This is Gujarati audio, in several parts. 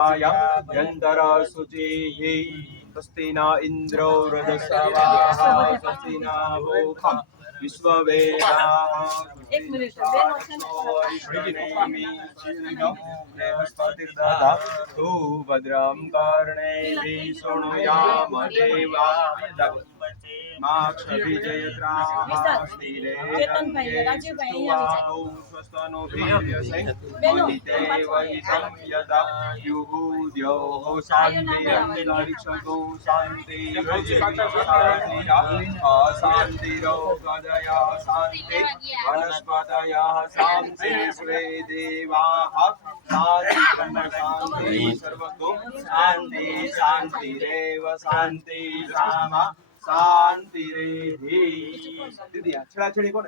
यंतरा शुचिः स्वस्ति न इन्द्रो वृधश्रवाः स्वस्ति न वोखा विश्ववेदाः बृहस्पतिर्दधातु भद्रं कर्णेभिः शृणुयाम देवाः शांति शांतिरेव शांति सामा शांति रे दीदी छड़ा छड़ी कोण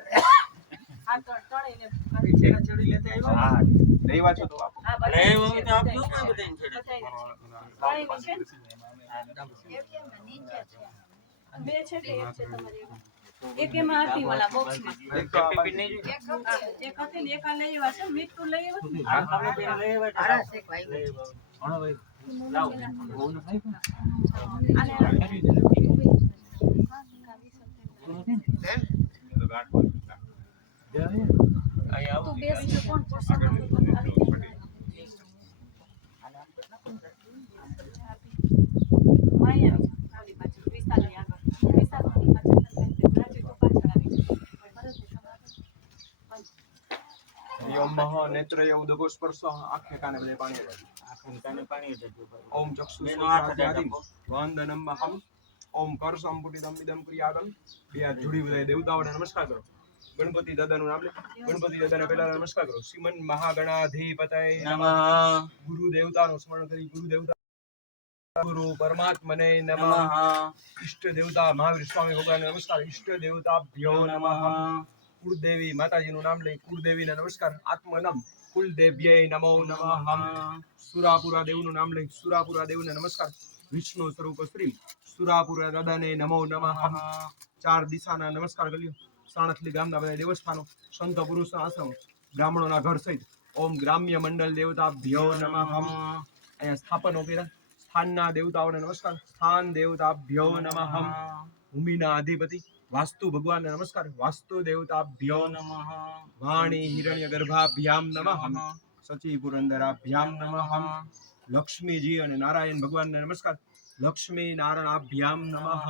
आ तड़े ने छड़ा छड़ी लेते आयो हां नहीं वाचो तो आप नहीं वो तो आप क्यों में बताइन छड़ा पानी में नीचे છે બે છે કે એક છે તમારી એક એમાં હતી વાલા બોક્સ માં એક તો પીને એક હતી ને એક આ લઈ આવ્યા છે મીઠું લઈ આવ્યા આ આપણે પે લઈ આવ્યા અરે છે ભાઈ ઘણો ભાઈ લાવ બહુ ન ભાઈ આને तो बेस कोण पर्सन माया આવડી પાછળ વિસ્તારની આગળ વિસ્તારની પાછળ રાજુ તો પાછળ આવી યમ મહા નેત્રય ઉદગો સ્પર્શ આંખે કાને બધે પાણી આંખે કાને પાણી ઓમ ચક્ષુ સ્વાહાદિ વંદનમ મહમ ओम कर संपुटिदम इदम क्रियादम બે હાથ જોડી બધાય દેવતાઓને નમસ્કાર કરો ગણપતિ દાદાનું નામ લે ગણપતિ દાદાને પહેલા નમસ્કાર કરો શ્રીમન મહાગણાધિપતય નમઃ ગુરુ દેવતાનું સ્મરણ કરી ગુરુ દેવતા गुरु परमात्मने नमः इष्ट देवता महावीर स्वामी भगवान नमस्कार इष्ट देवताभ्यो नमः कुलदेवी माताजी નું નામ લઈ કુળદેવીને નમસ્કાર આત્મનમ કુલદેવ્યે નમો નમઃ સુરાપુરા દેવનું નામ લઈ સુરાપુરા દેવને નમસ્કાર વિષ્ણુ સ્વરૂપ શ્રી સુરાપુરા દાદાને નમો નમઃ ચાર દિશાના નમસ્કાર કર્યો સાણથલી ગામના બધા દેવસ્થાનો સંત પુરુષના આશ્રમ બ્રાહ્મણોના ઘર સહિત ઓમ ગ્રામ્ય મંડળ દેવતાભ્યો નમઃ અહીંયા સ્થાપનો કર્યા સ્થાનના દેવતાઓને નમસ્કાર સ્થાન દેવતાભ્યો નમઃ ભૂમિના અધિપતિ વાસ્તુ ભગવાનને નમસ્કાર વાસ્તુ દેવતાભ્યો નમઃ વાણી હિરણ્ય ગર્ભાભ્યામ નમઃ સચી પુરંદરાભ્યામ નમઃ લક્ષ્મીજી અને નારાયણ ભગવાનને નમસ્કાર લક્ષ્મી નારાયણાભ્યામ નમઃ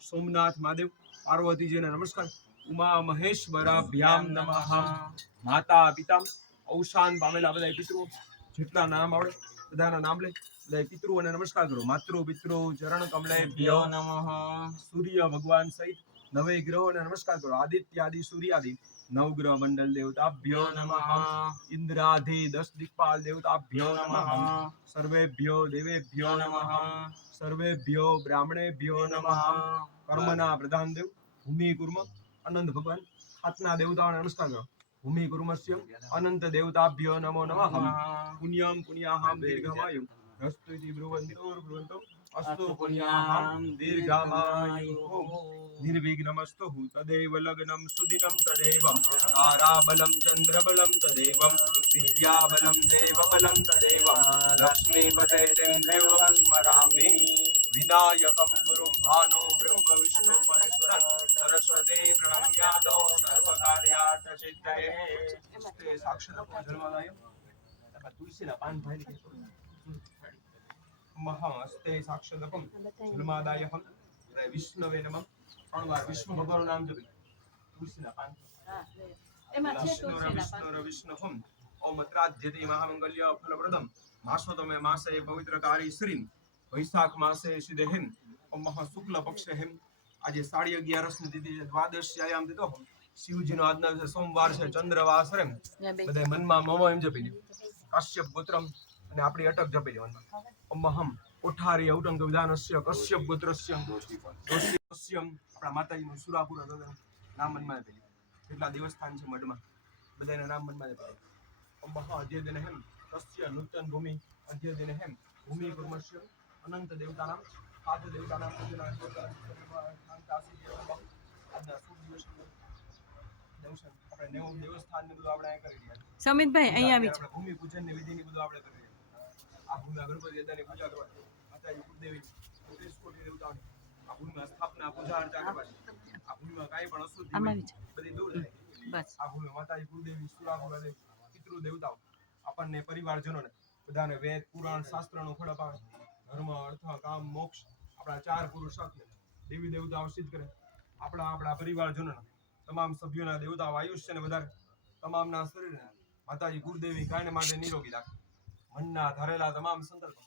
સોમનાથ મહાદેવ પાર્વતીજીને નમસ્કાર ઉમા મહેશ્વરાભ્યામ નમઃ માતા પિતા અવસાન પામેલા બધા પિતૃઓ જેટલા નામ આવડે બધાના નામ લે બધા પિતૃઓને નમસ્કાર કરો માતૃ પિતૃ ચરણ કમલેભ્યો નમઃ સૂર્ય ભગવાન સહિત નવે ગ્રહોને નમસ્કાર કરો આદિત્યાદિ સૂર્યાદિ નવગ્રહ મંડળ દેવતાભ્યો નમઃ ઇન્દ્રાધિ 10 દિક્પાલ દેવતાભ્યો નમઃ સર્વેભ્યો દેવેભ્યો નમઃ સર્વેભ્યો બ્રાહ્મણેભ્યો નમઃ કર્મના પ્રધાન દેવ ભૂમિ કુર્મ અનંત ભગવાન હાથના દેવતાઓને નમસ્કાર કરો ભૂમિ કુર્મસ્ય અનંત દેવતાભ્યો નમો નમઃ પુણ્યમ પુણ્યાહમ દીર્ઘમાયુ રસ્તુતિ બ્રુવંતોર બ્રુવંતો અસ્તુ પુણ્યાહમ દીર્ઘમાયુ निर्विघ्नमस्तु तदेव लग्नं सुदिनं तदेवं ताराबलं चन्द्रबलं तदेवं विद्याबलं देवबलं तदेवं लक्ष्मीपते देवं स्मरामि विनायकं गुरुं भानु ब्रह्म विष्णु महेश्वरं सरस्वती प्रणम्यादो सर्वकार्यार्थ सिद्धये नमस्ते साक्षात् जन्मदाय तुलसीना पान भाई महास्ते साक्षात्कं जन्मदायहं विष्णवे नमः ત્રણ વાર વિષ્ણુ ભગવાનનું નામ જપી તુલસીના પાન એમાં છે તુલસીના વિષ્ણુહમ ઓમ ત્રાજ્યતિ મહામંગલ્ય ફલપ્રદમ માસોતમે માસે પવિત્રકારી શ્રી વૈશાખ માસે સિદેહિમ ઓમ મહા શુક્લ પક્ષેહિમ આજે 11:30 ની તિથિ છે દ્વાદશ્યાયામ તિથો શિવજીનો આજનો દિવસ સોમવાર છે ચંદ્રવાસ રે બધા મનમાં મમ એમ જપી લે કાશ્યપ ગોત્રમ અને આપણી અટક જપી લેવાનું ઓમ મહમ કોઠારી ઔટંક વિધાનસ્ય કશ્યપ ગોત્રસ્ય દોષિયમ આપણા માતાજીનું સુરાપુરા દાદાનું નામ મનમાં આપેલી કેટલા દેવસ્થાન છે મઢમાં બધાના નામ મનમાં આપેલી મહા અધ્યયન હેમ તસ્ય નૂતન ભૂમિ અધ્યયન હેમ ભૂમિ કર્મસ્ય અનંત દેવતાનામ સાત દેવતાનામ આજના શુભ દિવસ દર્શન આપણે દેવસ્થાન ને બધું આપણે કરી રહ્યા સમિતભાઈ અહીંયા આવી છે ભૂમિ પૂજન ની વિધિ ની બધું આપણે કરી રહ્યા આ ભૂમિમાં ગણપતિ દાદાની પૂજા કરવાની, માતાજી કુળદેવી 33 કોટી દેવતાઓની આ ભૂમિમાં સ્થાપના પૂજા અર્ચના કરવાની. આ ભૂમિમાં કાંઈ પણ અશુદ્ધિ હોય બધી દૂર થાય. આ ભૂમિમાં માતાજી કુળદેવી, સુરાપુરા પિતૃ દેવતાઓ આપણને પરિવારજનોને બધાને વેદ પુરાણ શાસ્ત્રનું ફળ અપાવે. ધર્મ અર્થ કામ મોક્ષ આપણા 4 પુરુષાર્થને દેવી દેવતાઓ સિદ્ધ કરે. આપણા પરિવારજનોના તમામ સભ્યોના દેવતાઓ આયુષ્યને વધારે. તમામના શરીરને માતાજી કુળદેવી કાયમ માટે નિરોગી રાખે. મનના ધારેલા તમામ સંકલ્પ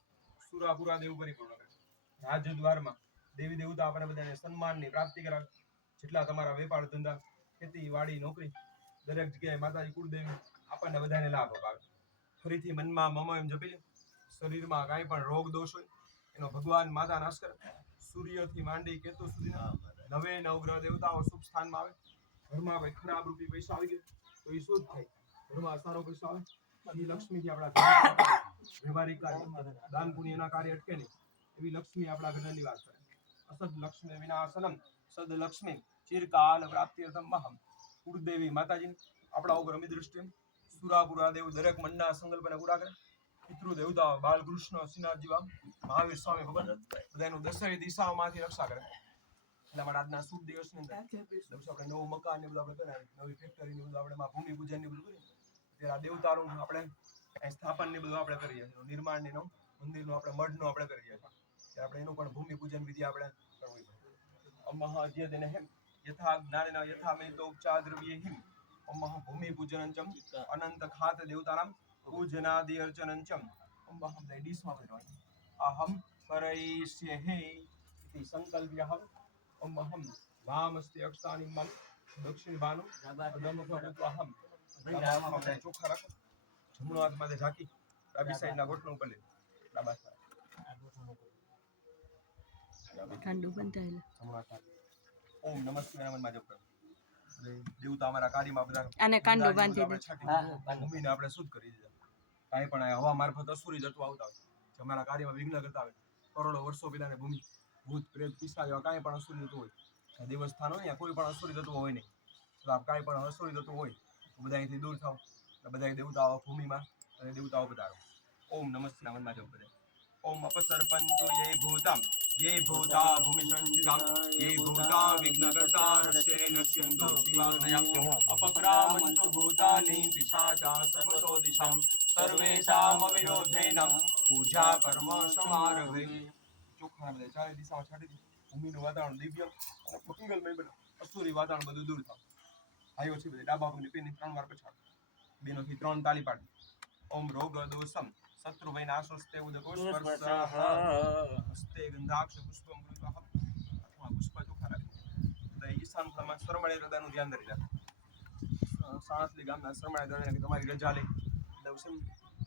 સુરાપુરા દેવ પરિપૂર્ણ કરે. રાજદ્વારમાં દેવી દેવતા આપણે બધાને સન્માનની પ્રાપ્તિ કરાવે. જેટલા તમારા વેપાર ધંધા ખેતી વાડી નોકરી દરેક જગ્યાએ માતાજી કુળદેવી આપણને બધાને લાભ અપાવે. ફરીથી મનમાં મમ એમ જપી લે. શરીરમાં કાંઈ પણ રોગ દોષ હોય એનો ભગવાન માતા નાશ કરે. સૂર્યથી માંડી કેતુ સુધીના 9 ગ્રહ દેવતાઓ શુભ સ્થાનમાં આવે. ઘરમાં ભાઈ ખરાબ રૂપી પૈસા આવી ગયા તો એ શુદ્ધ થાય. ઘરમાં સારો પૈસા આવે એ લક્ષ્મીથી આપણા વ્યવહારિક કાર્ય દાન પુણ્યના કાર્ય અટકે નહીં એવી લક્ષ્મી આપણા ઘરને નિવાસ કરે. અસદ લક્ષ્મી વિનાશનમ સદ લક્ષ્મી ચિરકાલ પ્રાપ્ત્યર્થમ મહમ. કુળદેવી માતાજી આપણા ઉપર અમિત દૃષ્ટિ સુરાપુરા દેવ દરેક મનના સંકલ્પને પૂરા કરે. પિતૃ દેવતાઓ બાલકૃષ્ણ શ્રીનાથ જેવા મહાવીર સ્વામી ભગવાન બધાનું 10 દિશાઓમાંથી રક્ષા કરે. એટલા માટે આજના શુભ દિવસની અંદર આપણે નવું મકાન ને બધું આપણે બનાવી, નવી ફેક્ટરી ને બધું આપણે ભૂમિ પૂજન ને બધું કરીએ ત્યારે આ દેવતાનું આપણે સ્થાપન ને બધું આપણે કરીએ છીએ. નિર્માણ ને મંદિરનું આપણે મઢનું આપણે કરીએ છીએ ત્યારે આપણે એનું પણ ભૂમિ પૂજન વિધિ આપણે કરવી પડે. અમઃ જ્યદેન હેમ યથા જ્ઞાનેન યથા મેતો ઉપચાર દ્રવ્યે હિમ અમઃ ભૂમિ પૂજનંચમ અનંત ખાત દેવતાનામ પૂજનાદિ અર્ચનંચમ અમઃ લેડીઝમાં કરવાની. અહમ કરૈષ્યહે ઇતિ સંકલ્પ્યહમ અમઃ વામસ્તે અક્ષતાનિ મમ દક્ષિણ ભાનુ અદમફલત્વહમ. ચોખ્ખા રાખો. જમણો હાથ માથે ઝાંકી ડાબી સાઈડના ગોઠણ ઉપર લે. ડાબા ઠંડુ બંધાયેલું. જમણો હાથ ઓમ નમઃ શિવાય મનમાં જપ કરો. દેવતા અમારા કાર્યમાં બધા અને કાંડો બાંધી દે. ભૂમિને આપણે શુદ્ધ કરી દીધા. કાંઈ પણ હવા મારફત અસુરી તત્વો આવતા હોય જે અમારા કાર્યમાં વિઘ્ન કરતા હોય કરોડો વર્ષો પહેલાની ભૂમિ ભૂત પ્રેત પિશાચ એવા કાંઈ પણ અસુરી તત્વો હોય દેવસ્થાન હોય ત્યાં કોઈ પણ અસુરી તત્વો હોય નહીં. તો આપ કાંઈ પણ અસુરી તત્વો હોય તો બધા અહીંથી દૂર થાવ. બધા દેવતાઓ ભૂમિમાં અને દેવતાઓ પધારો. ઓમ નમઃ શિવાય મનમાં જપ કરે. ઓમ અપસર્પંતો યે ભૂતમ યે ભૂતા ભૂમિ સંસ્થિતમ યે ભૂતા વિઘ્નકર્તા નશ્ય નશ્યંતો શિવાનયા અપક્રામંતો ભૂતાની પિશાચા સર્વતો દિશામ સર્વેષામ અવિરોધેન પૂજા કર્મ સમારભે. ચોખ્ખા બધા 4 દિશામાં છાંટી દી. ભૂમિનું વાતાવરણ દિવ્ય અને મંગલમય બને. અસુરી વાતાવરણ બધું દૂર થાય. આયો છે બધા ડાબા પગની પેની 3 વાર પછાડ. બેનોથી 3 તાલી પાડી. ઓમ રોગ દોષમ શત્રુ વૈનાશસ્તે ઉદકોસ્પર્શઃ હસ્તે ગંધાક્ષ પુષ્પમ કૃતઃ. અથવા પુષ્પ ચોખ્ખા રાખે. ઈશાન ખૂણામાં શરમળે હૃદયનું ધ્યાન ધરી રાખે. સાણસલી ગામના શરમળે હૃદયને તમારી રજા લઈ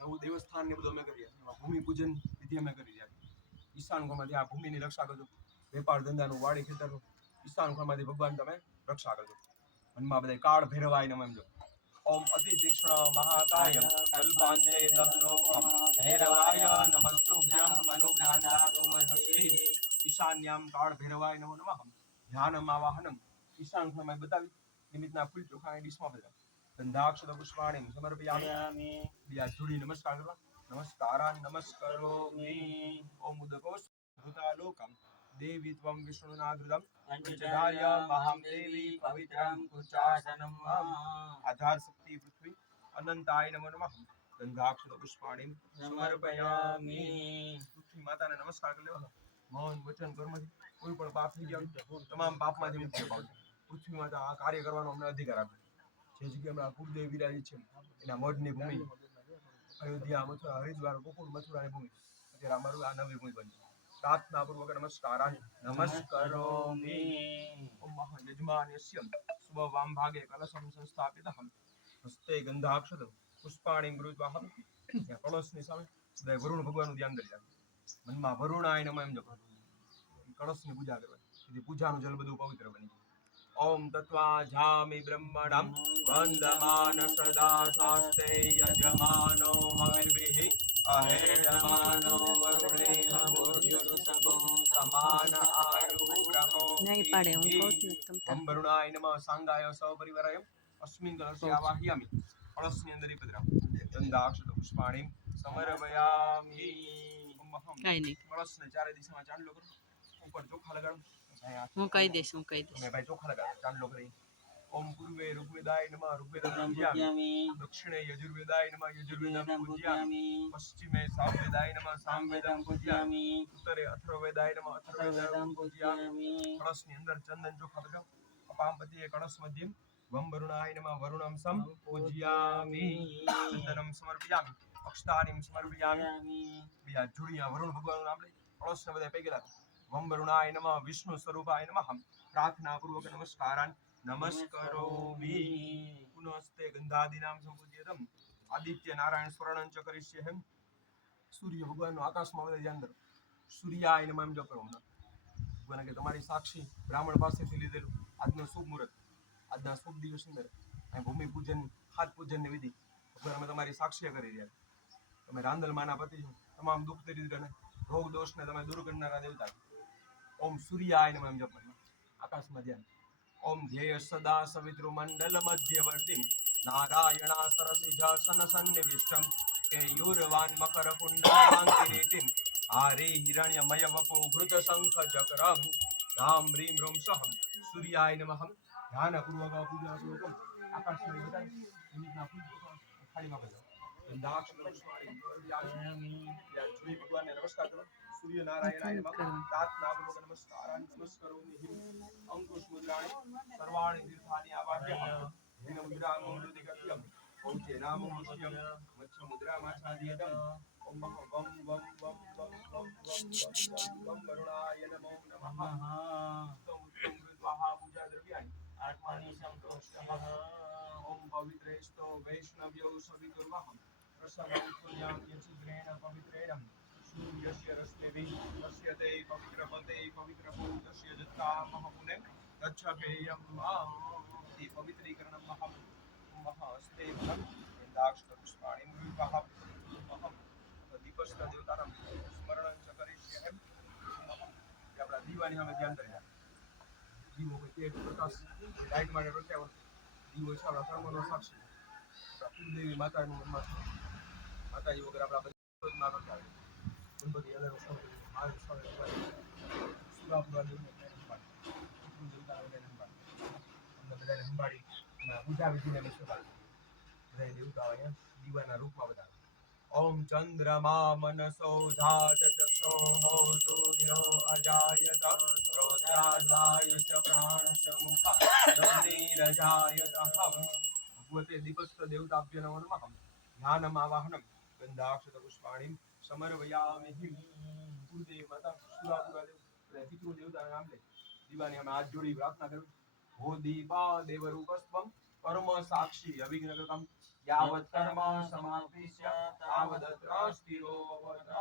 નવું દેવસ્થાન ને બધું અમે કરીએ. ભૂમિ પૂજન વિધિ અમે કરી રહ્યા. ઈશાન ખૂણામાંથી આ ભૂમિની રક્ષા કરજો. વેપાર ધંધાનું વાડી ખેતરનું ઈશાન ખૂણામાંથી ભગવાન તમે રક્ષા કરજો. મનમાં બધા કાળ ભૈરવાય નમઃ એમ જો. ઓમ અતિ તીક્ષ્ણ મહાકાય કલ્પાંતે દહનોપમ ભૈરવાય નમસ્તુભ્યમ મનોજ્ઞાનાદો મહસ્તિ. ઈશાન્યામ કાળ ભૈરવાય નમો નમઃ. ધ્યાનમ આવાહનમ ઈશાન ખૂણામાં બતાવી નિમિત્તના ફૂલ ચોખાની ડીશમાં બધા ગંધાક્ષત પુષ્પાણિ સમર્પયામિ. બીજા જોડી નમસ્કાર કરવા. નમસ્કારાન નમસ્કરોમિ. ઓમ ઉદકોષ ઋતાલોકમ દેવી ત્વં વિષ્ણુનાધૃતમ પંચધાર્યમ મહામ દેવી પવિત્રમ કુચાસનમ. આધાર શક્તિ પૃથ્વી અનંતાય નમો નમઃ. ગંધાક્ષત પુષ્પાણિ સમર્પયામિ. પૃથ્વી માતાને નમસ્કાર કરી લેવાનો. મૌન વચન કર્મથી કોઈ પણ પાપ થઈ ગયા તમામ પાપમાંથી મુક્તિ પામો. પૃથ્વી માતા આ કાર્ય કરવાનો અમને અધિકાર આપ્યો. જે જગ્યાએ હમણાં કુળદેવ વિરાજી છે એના મઢની ભૂમિ અયોધ્યા મથુરા હરિદ્વાર ગોકુળ મથુરાની ભૂમિ અત્યારે અમારું આ નવી ભૂમિ બની. પ્રાર્થના પૂર્વક નમસ્કારાન નમસ્કરોમિ. ઓમ મહાયજમાનસ્ય સ્વવામ ભાગે કલશમ સંસ્થાપિતઃ હસ્તે ગંધાક્ષત પુષ્પાણિ મૃત્વાહમ. ત્યાં કળશની સામે બધા વરુણ ભગવાનનું ધ્યાન ધરી રાખે. મનમાં વરુણાય નમઃ એમ જપ. કળશની પૂજા કરવાની. તેથી પૂજાનું જલ બધું પવિત્ર બની જાય. ઓમ તત્વા જામિ બ્રહ્મણં વંદમાન સદા શાસ્તે યજમાનો હવિર્ભિઃ અહેડમાનો વરુણેહ ભૂર્યુષભો સમાન આયુર્બ્રહ્મો. નહીં પાડે હું કહું છું તમ ઓમ વરુણાય નમઃ સાંગાય સપરિવારાય અસ્મિન કલશે આવાહયામિ. કળશની અંદર પધરાવો. ગંધાક્ષત પુષ્પાણિ સમર્પયામિ ઓમ અહમ કાંઈ નહીં કળશને ચારે દિશામાં ચાંદલો કરો ઉપર ચોખા લગાડો હું કહી દઈશ તમે ભાઈ ચોખા લગાડો ચાંદલો કરી ઓમ પૂર્વે ઋગ્વેદાય નમઃ ઋગ્વેદમ પૂજ્યામિ દક્ષિણે યજુર્વેદાય નમઃ યજુર્વેદમ પૂજ્યામિ પશ્ચિમે સામવેદાય નમઃ સામવેદમ પૂજ્યામિ ઉત્તરે અથર્વવેદાય નમઃ અથર્વવેદમ પૂજ્યામિ કળશની અંદર ચંદન ચોખા લગાવો અપામપતિએ કળશ મધ્યમ વમ વરુણાય નમઃ વરુણમ સમ પૂજ્યામિ ચંદનમ સમર્પયામિ અક્ષતાનિમ સમર્પયામિ બીજા જોડિયા વરુણ ભગવાનનું નામ લઈ કળશને બધા પૈકી રાખો વમ વરુણાય નમઃ વિષ્ણુ સ્વરૂપાય નમઃ પ્રાર્થના પૂર્વક નમસ્કારાન નમસ્કરોમિ પુનસ્તે ગંધાદિનામ સંપૂજ્યતમ આદિત્ય નારાયણ સ્મરણં ચ કરિષ્યેહમ સૂર્ય ભગવાનનો આકાશમાં વધે છે અંદર સૂર્યાય નમઃ એમ જપ કરો ભગવાન કે તમારી સાક્ષી બ્રાહ્મણ પાસેથી લીધેલું આજનો શુભ મુહૂર્ત આજના શુભ દિવસ અંદર અહીં ભૂમિ પૂજન હાથ પૂજનની વિધિ ભગવાન અમે તમારી સાક્ષી કરી રહ્યા તમે રાંદલમાના પતિ છો તમામ દુઃખ દરિદ્રને રોગ દોષને તમે દૂર કરનારા દેવતા ઓમ સૂર્યાય નમઃ એમ જપ કરો આકાશમાં ધ્યાન ઓમ ધ્યેય સદા સવિતૃ મંડલ મધ્યવર્તી નારાયણા સરસિજાસન સન્નિવિષ્ટમ કેયુરવાન મકર કુંડલાં કિરીટિમ હારે હિરણ્યમય વપો ઘૃત શંખ ચક્રમ રામ રીમ રોમ સહમ સૂર્યાય નમઃ ધ્યાનપૂર્વક પૂજા પૂર્વક આકાશમાં બતાવી નિમિત્તના ફૂલ થાળીમાં બતાવો ભગવાનને નમસ્કાર કરો સૂર્ય નારાયણાય નમઃ પ્રાર્થના પૂર્વક નમસ્કારાન નમસ્કરોમિ અંકુશ મુદ્રાણી સર્વાણી તીર્થાની આવાહ્યઃ હેન મુદ્રાં મૃતિકત્યમ પૌચે નામ મુષ્યમ મચ્છ મુદ્રા માછાદિયતમ ઓમ વમ વમ વમ વમ વમ વમ વરુણાય નમો નમઃ ઉત્તમ ઉત્તમ કૃત્વાહ પૂજા દ્રવ્યાણિ આત્માની સંતોષતઃ ઓમ પવિત્રેસ્તો વૈષ્ણવ્યો સવિતુર્વહં પ્રસન્નોત્તુલ્યાં યચિદ્રેણ પવિત્રેણ સૂર્યસ્ય રશ્મિભિઃ પશ્યતે પવિત્રપતે પવિત્રપૂતસ્ય જત્તામહ પુને ગચ્છપેયં તે પવિત્રીકરણં મહાસ્તે મહં ઇન્દાક્ષરપુષ્પાણિં મૃગઃ અહં દીપસ્થ દેવતાનાં સ્મરણં ચ કરિષ્યેહમ આપણા દીવાની સામે ધ્યાન કરી દીવો કોઈ તેજ પ્રકાશ લાઈટ માટે પ્રત્યાવર્ત દીવો છે આપણા કર્મનો સાક્ષી આપણા કુલદેવી માતાનું માતાજી વગર આપણા બધા કરતા ગણપતિ અલગ હાલ સુરાપુરા દેવને દેવતા બધાને સંભાળી પૂજા વિધિને વિશ્વભાવી બધા દેવતાઓ અહીંયા દીવાના રૂપમાં બધા ઓમ ચંદ્રમા મનસો ધાત ચક્ષોઃ સૂર્યો અજાયત રોદ્રાજાય ચ પ્રાણશ મુખા નીરજાયત ભગવતે દીપસ્થ દેવતાભ્ય નમો નમઃ જ્ઞાનમ આવાહનમ ગંધાક્ષત પુષ્પાણિમ સમર્પયામિ કુલદેવી માતા સુરાપુરા દેવ પિતૃ દેવતાના નામ લે દીવાની અમે હાથ જોડી પ્રાર્થના કરવી હો દીપા દેવરૂપસ્ત્વં કર્મ સાક્ષી અવિઘ્નકૃતમ યાવત કર્મ સમાપિષ્ય તાવદત્ર સ્થિરો ભવતઃ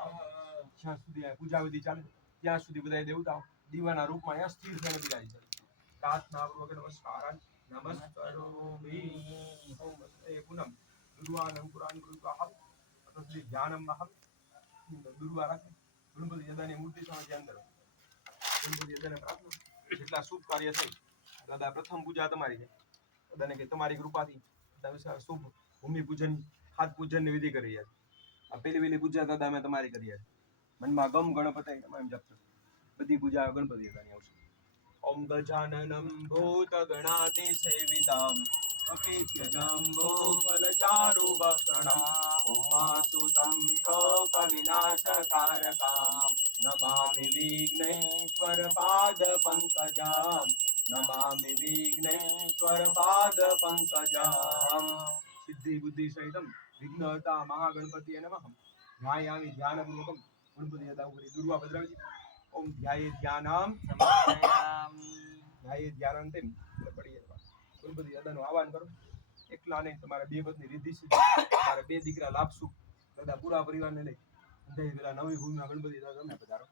જ્યાં સુધી પૂજા વિધિ ચાલે ત્યાં સુધી બધા દેવતાઓ દીવાના રૂપમાં અહીંયા સ્થિર થઈને બિરાજી છે પ્રાર્થના પૂર્વક નમસ્કારાન નમસ્કરોમિ ઓમ હસ્તે પૂનમ દુર્વાનં પુરાણ કૃત્વાહ તસ્મિ ધ્યાનમ મહં દુર્વા રાખે ગણપતિ દાદાની મૂર્તિ સામે ધ્યાન ધરો ગણપતિ દાદાને પ્રાર્થના જેટલા શુભ કાર્ય થઈ દાદા પ્રથમ પૂજા તમારી છે દાદાને કે તમારી કૃપાથી શુભ ભૂમિ પૂજન હાથ પૂજનની વિધિ કરી છે આ પેલી પૂજા દાદા અમે તમારી કરી છે મનમાં ગમ ગણપતિ એમ જપતો બધી પૂજા ગણપતિ દાદાની આવશે ઓમ ગજાનનમ ભૂત ગણાતિ સેવિતામ અપેત્ય જંબો ફલચારુ ભક્ષણમ ઉમાસુતમ શોક વિનાશકારકામ નમામિ વિઘ્નેશ્વર પાદ પંકજામ નમામિ વિઘ્નેશ્વર પાદ પંકજામ સિદ્ધિ બુદ્ધિ સહિતમ વિઘ્નહર્તા મહાગણપતિએ નમઃ ધ્યાયામિ ધ્યાનપૂર્વકમ ગણપતિ દાદા ઉપરી દુર્વા ભદ્રાવજી ઓમ ધ્યાયે ધ્યાનામ સમર્પયામિ ધ્યાયે ધ્યાનંતમ પડીએ ગણપતિ દાદાનું આહવાન કરો એકલા નહીં તમારા બે પત્ની રિદ્ધિ સિદ્ધિ તમારા બે દીકરા લાભસુ દાદા પૂરા પરિવારને લઈ અંધાઈ પેલા નવી ભૂમિમાં ગણપતિ દાદા તમને પધારો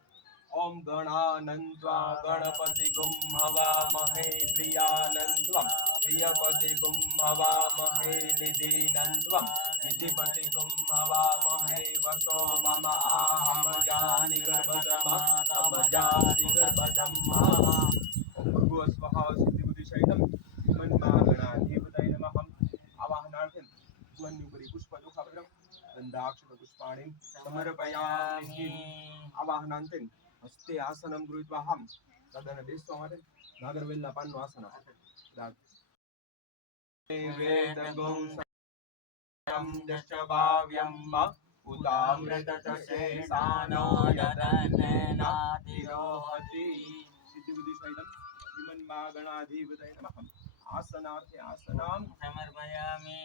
ઓમ ગણાનંત્વા ગણપતિ ગુમ હવામહે પ્રિયાનંત્વમ પ્રિયપતિ ગુમ હવામહે નિધિનંત્વમ નિધિપતિ ગુમ હવામહે વસો મમ આહમ જાનિ ગર્ભજમ તમજાસि ગર્ભજમ ઓમ ભગવત સ્વહા સિદ્ધિ બુદ્ધિ સહિતમ મનમાં ગણાધિપતય નમઃ આવાહનાર્થમ ભગવાનની ઉપરી પુષ્પ ચોખા ભદ્રમ ગંધાક્ષત પુષ્પાણિમ આવાહનાંતે હસ્તે આસનમ ગૃહીત્વા હમ દાદાને બેસવા માટે નાગરવેલના પાનનું આસન આપો. વેદગું સત્યમ દશભાવ્યમ ઉતામૃતશેષાનો યદન્નેનાતિરોહતિ સિદ્ધિ બુદ્ધિ સહિતમ શ્રીમન્મા ગણાધિપતય નમઃ. આસનાર્થે આસનામ સમર્પયામિ.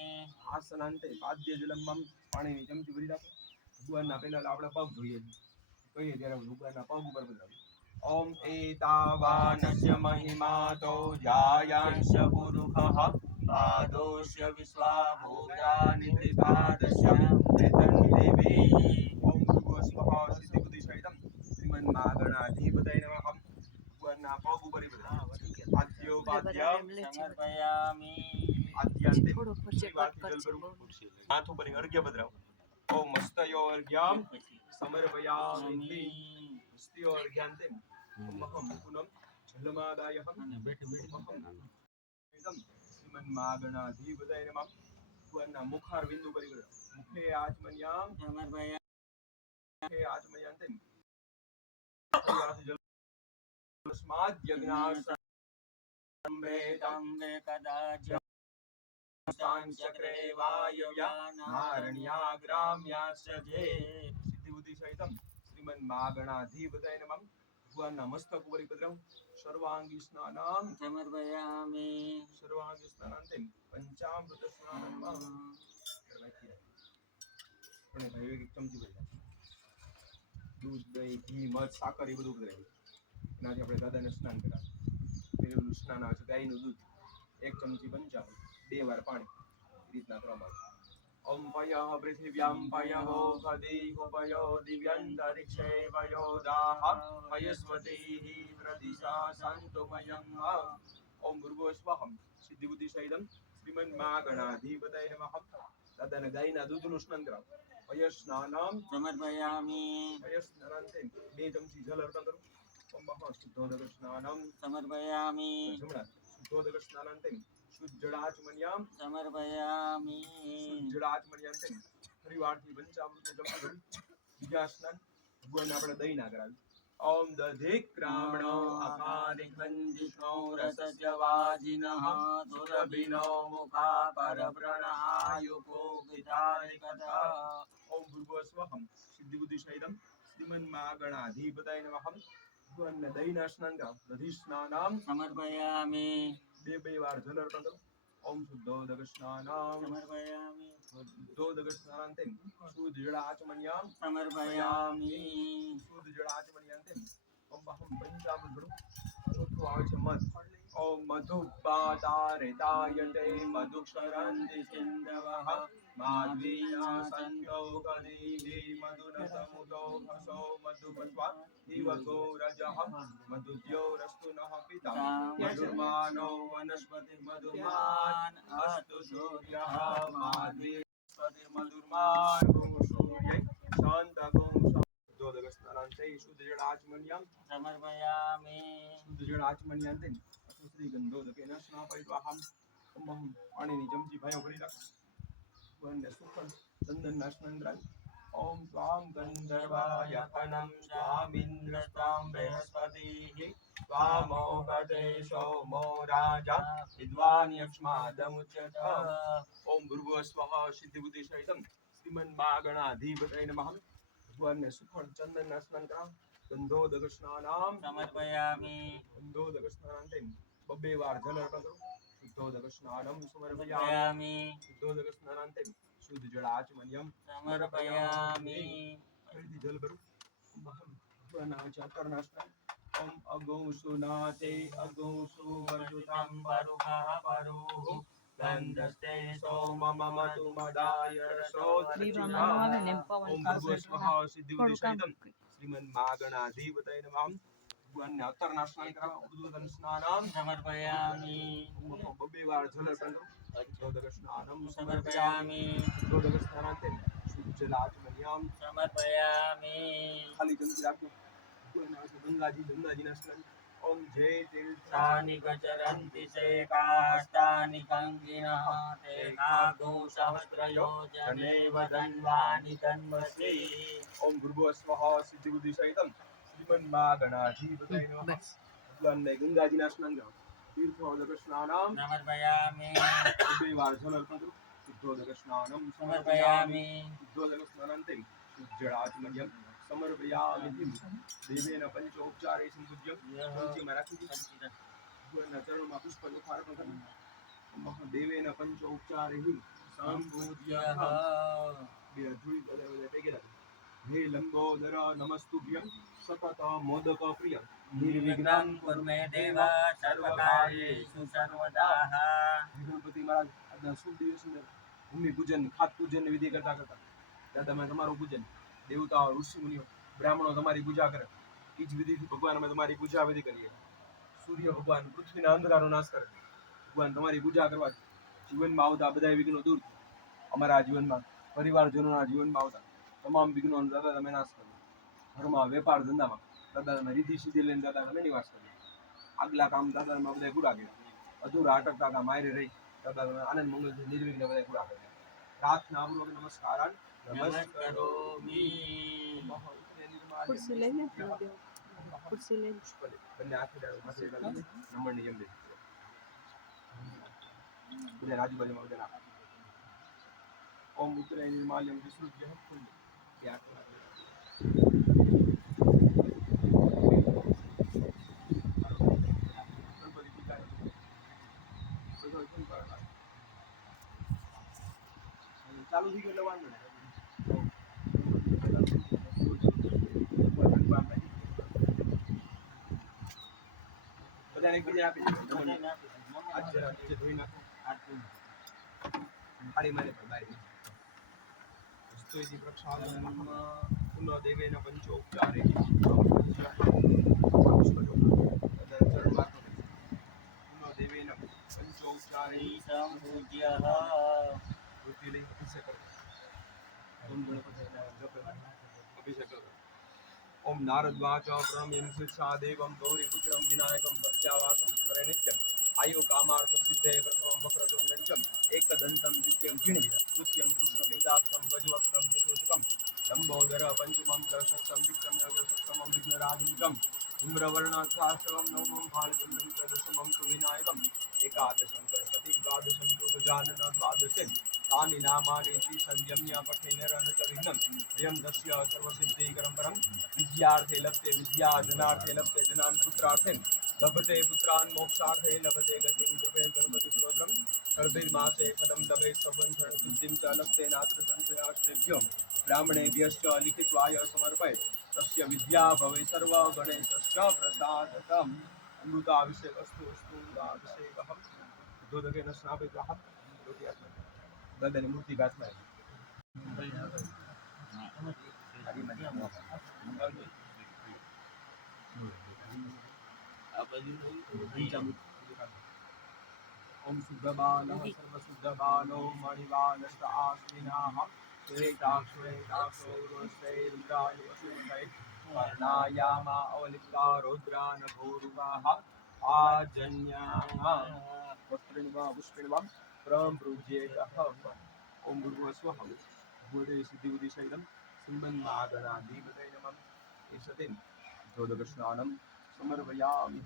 આસનાંતે પાદ્ય જલમમ પાણીની ચમચી ભરી રાખો. ભગવાનના પહેલા આપણે પગ ધોઈએ કહીએ ત્યારે ભગવાનના પગ ઉપર પધરાવીએ. ઓમ એતાવાનસ્ય મહિમાતો જાયાંશ પુરુષઃ પાદોસ્ય વિશ્વાભૂતાનિ ત્રિપાદસ્ય વેતન દેવી. ઓમ ભૂર્ભુવઃ સ્વઃ સિદ્ધિ બુદ્ધિ સહિતમ શ્રીમન્મા ગણાધિપતય નમઃ. ભગવાનના પગ ઉપર આદ્યોપાદ્ય સમર્પયામિ. આદ્યાંતે થોડો પરચે શ્રીવાથી કટ જલ કરશે ભરવું. હાથ ઉપર અર્ઘ્ય પધરાવો. ઓમ મસ્તયો અર્ઘ્યમ સમર્પયામિ. મસ્તયો અર્ઘ્યાંતે મહમ પુનમ જલમાદાયહમ શ્રીમન્મા ગણાધિપતય નમઃ. ભગવાનના મુખાર બિંદુ પર મુખે આચમન્યામ સમર્પયામિ. મુખે આચમન્યાંતે તસ્માદ યજ્ઞાસંવેદમ તંબે કદાચ ચક્રે વાયવ્યા ગ્રામ્યાશ્ચે. સિદ્ધિ બુદ્ધિ સહિતમ શ્રીમન્મા ગણાધિપતય નમઃ. ભગવાનના મસ્તક ઉપર પધરાવો. સર્વાંગી સ્નાનમ સમર્પયામિ. સર્વાંગી સ્નાનાંતે પંચામૃત સ્નાનમ. અને ભાઈ એક ચમચી ભરી નાખો. દૂધ દહીં ઘી મધ સાકર એ બધું પધરાવ્યું. એનાથી આપણે દાદાને સ્નાન કરાવ્યું. પેલું સ્નાન આવે છે ગાયનું દૂધ 1 ચમચી પંચામૃત 2 વાર પાણી એ રીતના ક્રમ આવે. ઓમ પયઃ પૃથિવ્યામ પયો ખદીઃ પયો દિવ્યંતરિક્ષે પયો દાહ પયસ્વતીઃ પ્રતિશા સંતુમયં. ઓમ ભૂર્ભુવઃ સ્વઃ સિદ્ધિ બુદ્ધિ સહિતમ શ્રીમન્મા ગણાધિપતય નમઃ. દાદાને ગાયના દૂધનું સ્નાન કરાવો. પયસ્નાનમ સમર્પયામિ. પયસ્નાનાંતે 2 ચમચી જલ અર્પણ કરો. ઓમ મહા શુદ્ધોદક સ્નાનમ સમર્પયામિ. જમણા શુદ્ધોદક સ્નાનાંતે શુદ્ધજળાચમન્યામ સમર્પયામિ. શુદ્ધજળાચમન્યાંતે ફરીવારથી પંચામૃતનું જમણ કર્યું. બીજા સ્નાન ભગવાનને આપણે દહીં ના કરાવ્યું. ઓમ દધિક્રામણો અકારિખંડિષ્ણો રસસ્ય વાજિનઃ સુરભિનો મુખા પરપ્રણાયુકો વિતારિકતઃ. ઓમ ભૂર્ભુવઃ સ્વઃ સિદ્ધિ બુદ્ધિ સહિતમ શ્રીમન્મા ગણાધિપતય નમઃ. ભગવાનને દહીંના સ્નાન કરાવો. દધિ સ્નાનમ સમર્પયામિ. 2 વાર જલ અર્પણ કરો. ઓમ શુદ્ધોદક સ્નાનમ સમર્પયામિ. શુદ્ધોદક સ્નાનાંતે શુદ્ધજળાચમન્યામ સમર્પયામિ. શુદ્ધજળાચમન્યાંતે ઓમ અહમ પંચામૃત ભરો. ચોથું આવે છે મધ. ઓમ મધુપાતારિતાયતે મધુક્ષરન્તિ સિંધવઃ માધ્વીના સંતો કદીભી મધુનતમુતો ખસો મધુપસ્વા દિવગો રજઃ મધુદ્યોરસ્તુ નઃ પિતા મધુર્માનો વનસ્પતિ મધુમાન અસ્તુ સૂર્યઃ માધવી મધુર્માન સૂર્ય શાંત શુદ્ધોદક સ્નાનાંતે શુદ્ધજળાચમન્યામ સમર્પયામિ. શુદ્ધજળાચમન્યાંતે શ્રી ગંધોદકેન સ્નાપયિત્વાહમ. ઓમ પાણીની ચમચી ભાઈઓ ભરી રાખો. ભગવાનને સુખદ ચંદનના સ્નાન કરાવી. ઓમ સ્વામ ગંધર્વાય કનમ સ્વામિન્દ્રસ્વામ બૃહસ્પતિઃ સ્વામોહતે સોમો રાજા વિદ્વાન યક્ષ્માદમુચ્યત. ઓમ ભૂર્ભુવઃ સ્વઃ સિદ્ધિ બુદ્ધિ સહિતમ શ્રીમન્મા ગણાધિપતય નમઃ. ભગવાનને સુખદ ચંદનના સ્નાન કરાવો. ગંધોદક સ્નાનામ સમર્પયામિ. ગંધોદક સ્નાનાંતે 2 વાર જલ અર્પણ કરો. શુદ્ધોદક સ્નાનમ સમર્પયામિ. સમર્પયામિ. શુદ્ધોદક સ્નાનાંતે શુદ્ધ જળાચમન્યમ સમર્પયામિ. ફરીથી જલ ભરો. ભગવાનના આવે છે અતરના સ્નાન. ઓમ અગૌસુનાતે અગૌસુ વર્જુતમ પરુખઃ પરુઃ ગંધસ્તે સોમમમતુ મદાય દીવામાં આવે ને એમ પવન ઓમ કાઢે ભૂર્ભુવઃ સ્વઃ સિદ્ધિ બુદ્ધિ થોડું કામ સહિતમ શ્રીમન્મા ગણાધિપતય નમઃ. ભગવાનને અત્રના સ્નાન કરાવો. ઉદ્વતન સ્નાનમ સમર્પયામિ. 2 વાર જલ અર્પણ કરો. શુદ્ધોદક સ્નાનમ સમર્પયામિ. શુદ્ધોદક સ્નાનાંતે શુદ્ધ જલાચમન્યામ સમર્પયામિ. ખાલી ચમચી રાખજો. ભગવાનના આવે છે ગંગાજીના સ્નાન. ઓમ જય તીર્થા તાની ગચરંતિ શેકાસ્તાની કંકિનઃ તે કાગો સહસ્રયો જનેવ ધન્વાનિ ધન્વસી. ઓમ ભૃગો સ્વઃ સિદ્ધિ બુદ્ધિ સહિતમ શ્રીમન્મા ગણાધિપતય નમઃ. ભગવાન ને ગંગાજીના સ્નાન કરો. તીર્થોદક સ્નાનામ સમર્પયામિ બે વાર જલ અર્પણ કરો. શુદ્ધોદક સ્નાનમ સમર્પયામિ શુદ્ધોદક સ્નાનાંતે શુદ્ધજળાત્મજ્યમ સમર્પયામિ. દેવેન પંચોપચારે સંપૂજ્યમ. પંચીમાં રાખી દીધું. ભગવાનના ચરણોમાં પુષ્પ અર્પણ કરી. દેવેન પંચોપચારે સંપૂજ્ય. બે જોઈ બધા પેગે રાખી. હે લંબોદર નમસ્તુભ્યમ સતત મોદક પ્રિય નિર્વિઘ્नं કુરુ મે દેવ સર્વકાર્યેષુ સર્વદા. ગણપતિ મહારાજ આજના શુભ દિવસને ભૂમિ પૂજન ખાત પૂજન વિધિ કરતા દાદામાં તમારું પૂજન દેવતાઓ ઋષિ મુનિઓ બ્રાહ્મણો તમારી પૂજા કરે. એ જ વિધિથી ભગવાન અમે તમારી પૂજા વિધિ કરીએ. સૂર્ય ભગવાન પૃથ્વીના અંધકારનો નાશ કરે. ભગવાન તમારી પૂજા કરવાથી જીવનમાં આવતા બધા વિઘ્નો દૂર થાય. અમારા જીવનમાં પરિવારજનોના જીવનમાં આવતા તમામ વિઘ્નો દાદા તમે નાશ કરો. ઘરમાં વેપાર ધંધામાં દાદા તમે રીતિ સીધી લઈને દાદા તમે નિવાસ કરો. આગલા કામ દાદા તમે બધા પૂરા કર્યા. અધૂરા અટકતા કામ માયરે રહી દાદા તમે આનંદ મંગલથી નિર્વિઘ્ન બધા પૂરા કર્યા. પ્રાર્થના પૂર્વક નમસ્કારાન નમસ્કરોમિ. ખુરશી લઈ લે ખુરશી લઈ લે. બંને હાથે ડાળો પાસે ડાળો નંબરની જેમ બેસી બધા રાજુબાજુમાં બધા નાખો. ઓમ ઉત્તરે નિર્માલ્યમ વિસૃજ્ય ફુલ્લ યાદ રાખો. ગણપતિ પિતા બધો કેમ કરવા ચાલુ થઈ ગયો એટલે વાંધો નહીં. બધાને એકબીજા આપી દીધો. આજ જરા નીચે ધોઈ નાખો. થાળી મારે પણ બહાર સ્તુતિ પ્રક્ષાલનમ પુનઃ દેવેન પંચોપચારે દેવેન પંચોપચારે સંપૂજ્ય વૃત્તિ લઈ અભિષેક કરો. ઓમ ગણપતિના જપ અભિષેક કરો. ઓમ નારદ્વાચ પ્રણમ્યં શિક્ષા દેવમ ગૌરીપુત્રમ વિનાયકમ પ્રત્યાવાસમ સ્મરે નિત્યમ આયુ કામાર્થ સિદ્ધે પ્રથમમ વક્રતુંડંચમ એકદંતમ દ્વિતીયમ ઝીણવી તૃતીયમ કૃષ્ણપિંડાક્ષમ વજવક્રમ ચતુર્થકમ લંબોદર પંચમમ ચ ષષ્ઠમ વિક્રમ્ય સપ્તમમ વિઘ્નરાજનિકમ ધૂમ્રવર્ણાક્ષાષ્ટમમ નવમમ ભાલચંદ્રમ ચ દશમમ તુ વિનાયકમ એકાદશમ ગણપતિ દ્વાદશમ તુ ગજાનન દ્વાદશે તાनि नामानि संयम्य पठे निरनच विघ्नं यं तस्य सर्वसिद्धिकरं परं विद्यार्थे लभते विद्या धनार्थे लभते धनान् पुत्रार्थे लभते पुत्रान् मोक्षार्थे लभते गतिं जपे गणपति स्तोत्रं सर्वैर्मासे पदं लभे संवत्सर सिद्धिं च लभते नात्र संशयाष्टेभ्यो ब्राह्मणेभ्यश्च लिखित्वाय समर्पये तस्य विद्या भवे सर्वगणेशस्य प्रसादतम् अमृताभिषेकस्तु अमृताभिषेकः दोदकेन स्नापितः દાદાની મૂર્તિ ઘાસમાં ઓમ શુદ્ધ બાલ સર્વ શુદ્ધ બાલો મણિવાલસ્ત આશ્વિનાઃ શ્વેતાક્ષો રુદ્રાય વસુંધૈ વર્ણાયામા અવલિપ્તા રૌદ્રાન ભૂરુવાઃ આજન્યાઃ વસ્ત્રિણવા પુષ્પિણવા પ્રભૃજેતઃ. ઓમ ભૂર્ભુવઃ સ્વઃ ભૂરે સિદ્ધિ બુદ્ધિ સહિતમ સિંહન્નાગણાધિપતય નમઃ. એષતેન ચોદક સ્નાનમ સમર્પયામિ.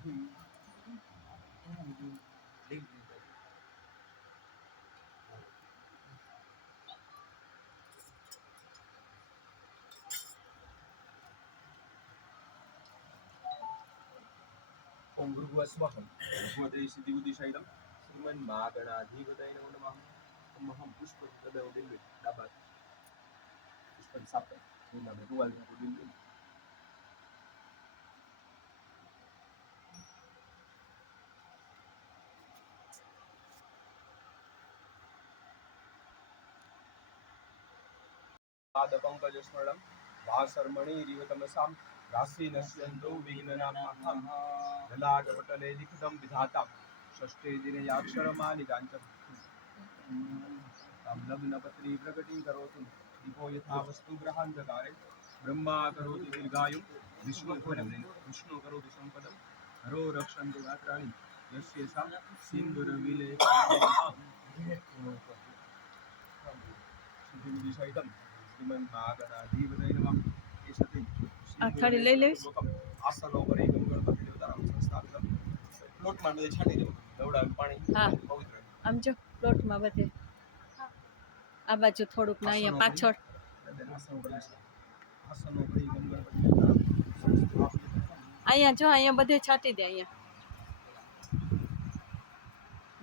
ઓમ ભૂર્ભુવઃ સ્વઃ ભૂરે સિદ્ધિ બુદ્ધિ સહિતમ સિંહન્નાગણાધિપતય નમઃ. મહમ પુષ્પ તદવ દિલ્હી ડાબા પુષ્પ સાપે નિના ભગવાન કો દિલ્હી પાદ પંકજ સ્મરણમ વાસરમણી રીવતમસામ રાશિ નશ્યંતો વિઘ્નનામહમ લલાટ પટલે લિખિતમ વિધાતા ષષ્ઠે દિને યાક્ષરમાલિ કાંચમ લગ્નપત્રી પ્રગટી કરોતુ દીપો યથા વસ્તુ ગ્રહાંધકારે બ્રહ્મા કરોતિ દીર્ઘાયુ વિષ્ણુ કરોતિ સંપદમ हरो रक्षन्तु गात्राणि यस्य सा सिन्दूरविले सिद्धिविदिशयितं श्रीमन्नागणाधिपतये नमः एषति આ થાળી લઈ લઈશ આસનોપરી ગણપતિ દેવતાનામ સંસ્થાપિતમ લોટમાં બધે છાંટી દેવું દવડાવી પાણી હા. પવિત્ર આમ જો પ્લોટમાં બધે આ બાજુ થોડુંક ને અહીંયા પાછળ આસનોપરી ગણપતિ દેવતાનામ સંસ્થાપિતમ અહીંયા જો અહીંયા બધે છાંટી દે અહીંયા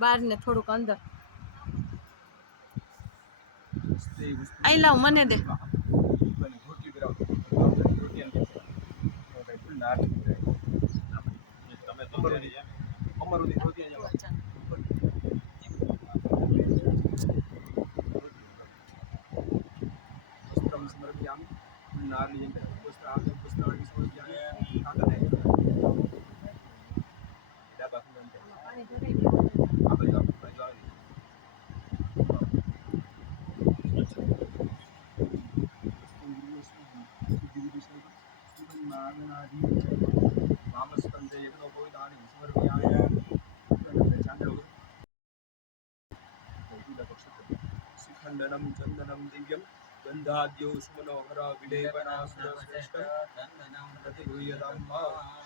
બહાર ને થોડુંક અંદર આઈ લાવ મને દે રોટલી કરાવો રોટલી અંદર ફૂલ નાર તમે અમારું દી રોટલી અહીંયા વસ્ત્રમ સમર્પયામિ નારની જેમ વસ્ત્રાદિ વસ્ત્રાણિ સમર્પયામિ કાકલે ડાબા ખૂણે આપણે આપણે વામસ્કંદે યજ્ઞો ગોવિંદાની સમર્પયામિ ચાંદ્ર शिखंडनम चंदनम दिव्यम गंधाद्यो सुमनोहरा विलेपना सुरश्रेष्ठ प्रतिगृह्यतां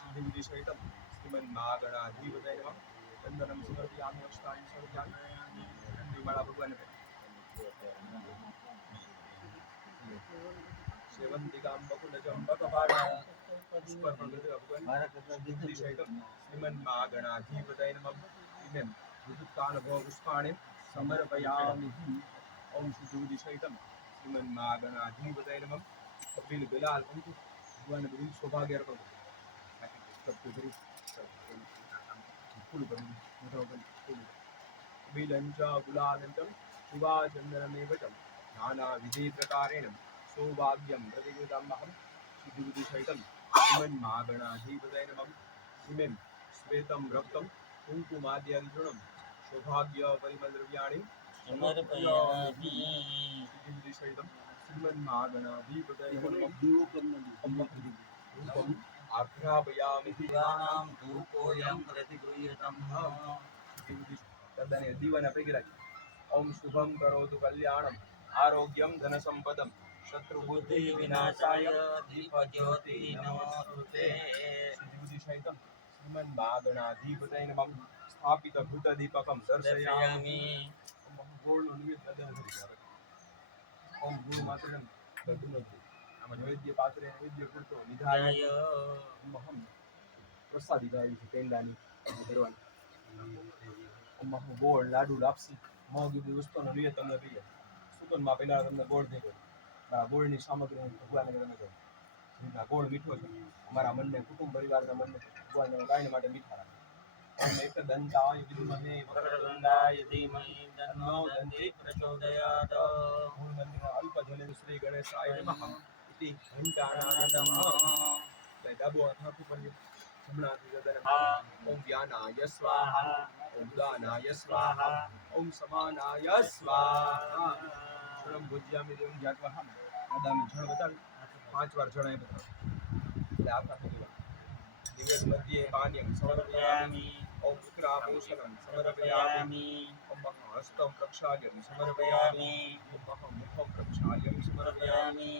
सिद्धिविदिशयितं श्रीमन्नागणाधिपतये नमः चंदनम समर्पयामि अक्षतानि समर्पयामि विमाला भगवान सेवंतिकां बकुलजं बकपाणा पुष्पप्रगतिः भगवान सिद्धिविदिशयितं श्रीमन्नागणाधिपतये नमः इमं ऋतुकानुभव पुष्पाणि समर्पयामि ओम शुद्धिविदिशयितं श्रीमन्नागणाधिपतये नमः कपिल बिलाल उनको भगवान बड़ी सौभाग्य अर्पण सबको बड़ी फूल बनी मोटा फूल बिलंचा गुलालंचम शिवाचंदनमेव च नाना विधि प्रकारेण सौभाग्यं प्रतिगृह्यतामहं शुद्धिविदिशयितं श्रीमन्नागणाधिपतये नमः इमं श्वेतं रक्तं कुङ्कुमाद्यर्जुनं सौभाग्य परिमलद्रव्याणि समर्पयामि सिद्धिविदिशयितं श्रीमन्नागणाधिपतये नमः रूपम् आघ्रापयामि दिवानां धूपोऽयं प्रतिगृह्यताम् तदने दीवाना प्रेगिराज ओम शुभम करोतु कल्याणम आरोग्यम धनसंपदम शत्रुबुद्धि विनाशाय दीपज्योति नमोस्तुते सिद्धिविदिशयितं श्रीमन्नागणाधिपतये नमः स्थापित भूतदीपकं दर्शयामि ओम गोल्ड निवेदन ओम गुरु मातरं दर्शनोति આમાં નૈવેદ્ય પાત્રે નૈવેદ્ય પૂરતો નિધાય મહમ પ્રસાદી ગાવી છે પેંડાની કરવાની મહમ ગોળ લાડુ લાપસી મગ જેવી વસ્તુનો લઈએ તમને કહીએ સુકનમાં પહેલા તમને ગોળ થઈ ગયો ગોળની સામગ્રી હું ભગવાનને તમે કહો જેટલા ગોળ મીઠો છે અમારા મનને કુટુંબ પરિવારના મનને ભગવાનને ગાયને માટે મીઠા રાખે ઓમ એક દંતાય વિદ્મહે વક્રતુંડાય ધીમહિ તન્નો દંતી પ્રચોદયાત મૂળ મંદિરના અલ્પ જલે શ્રી ગણેશાય નમઃ इति घंटानादम ડાબો હાથ આખું પર જમણા હાથની ગદન ઓમ વ્યાનાય સ્વાહા ઓમ દાનાય સ્વાહા ઓમ સમાનાય સ્વાહા શરમ ભુજ્યામિ દેવં જ્ઞાત્વહમ આદામી જળ બતાવી 5 વાર જણાય બતાવ એટલે આખા થઈ ગયા નિવેદ મધ્યે પાન્યમ સમર્પયામિ ઓમ પુત્રાભૂષણમ સમર્પયામિ ઓમ હસ્તમ પ્રક્ષાલ્યમ સમર્પયામિ ઓમ મુખમ પ્રક્ષાલ્યમ સમર્પયામિ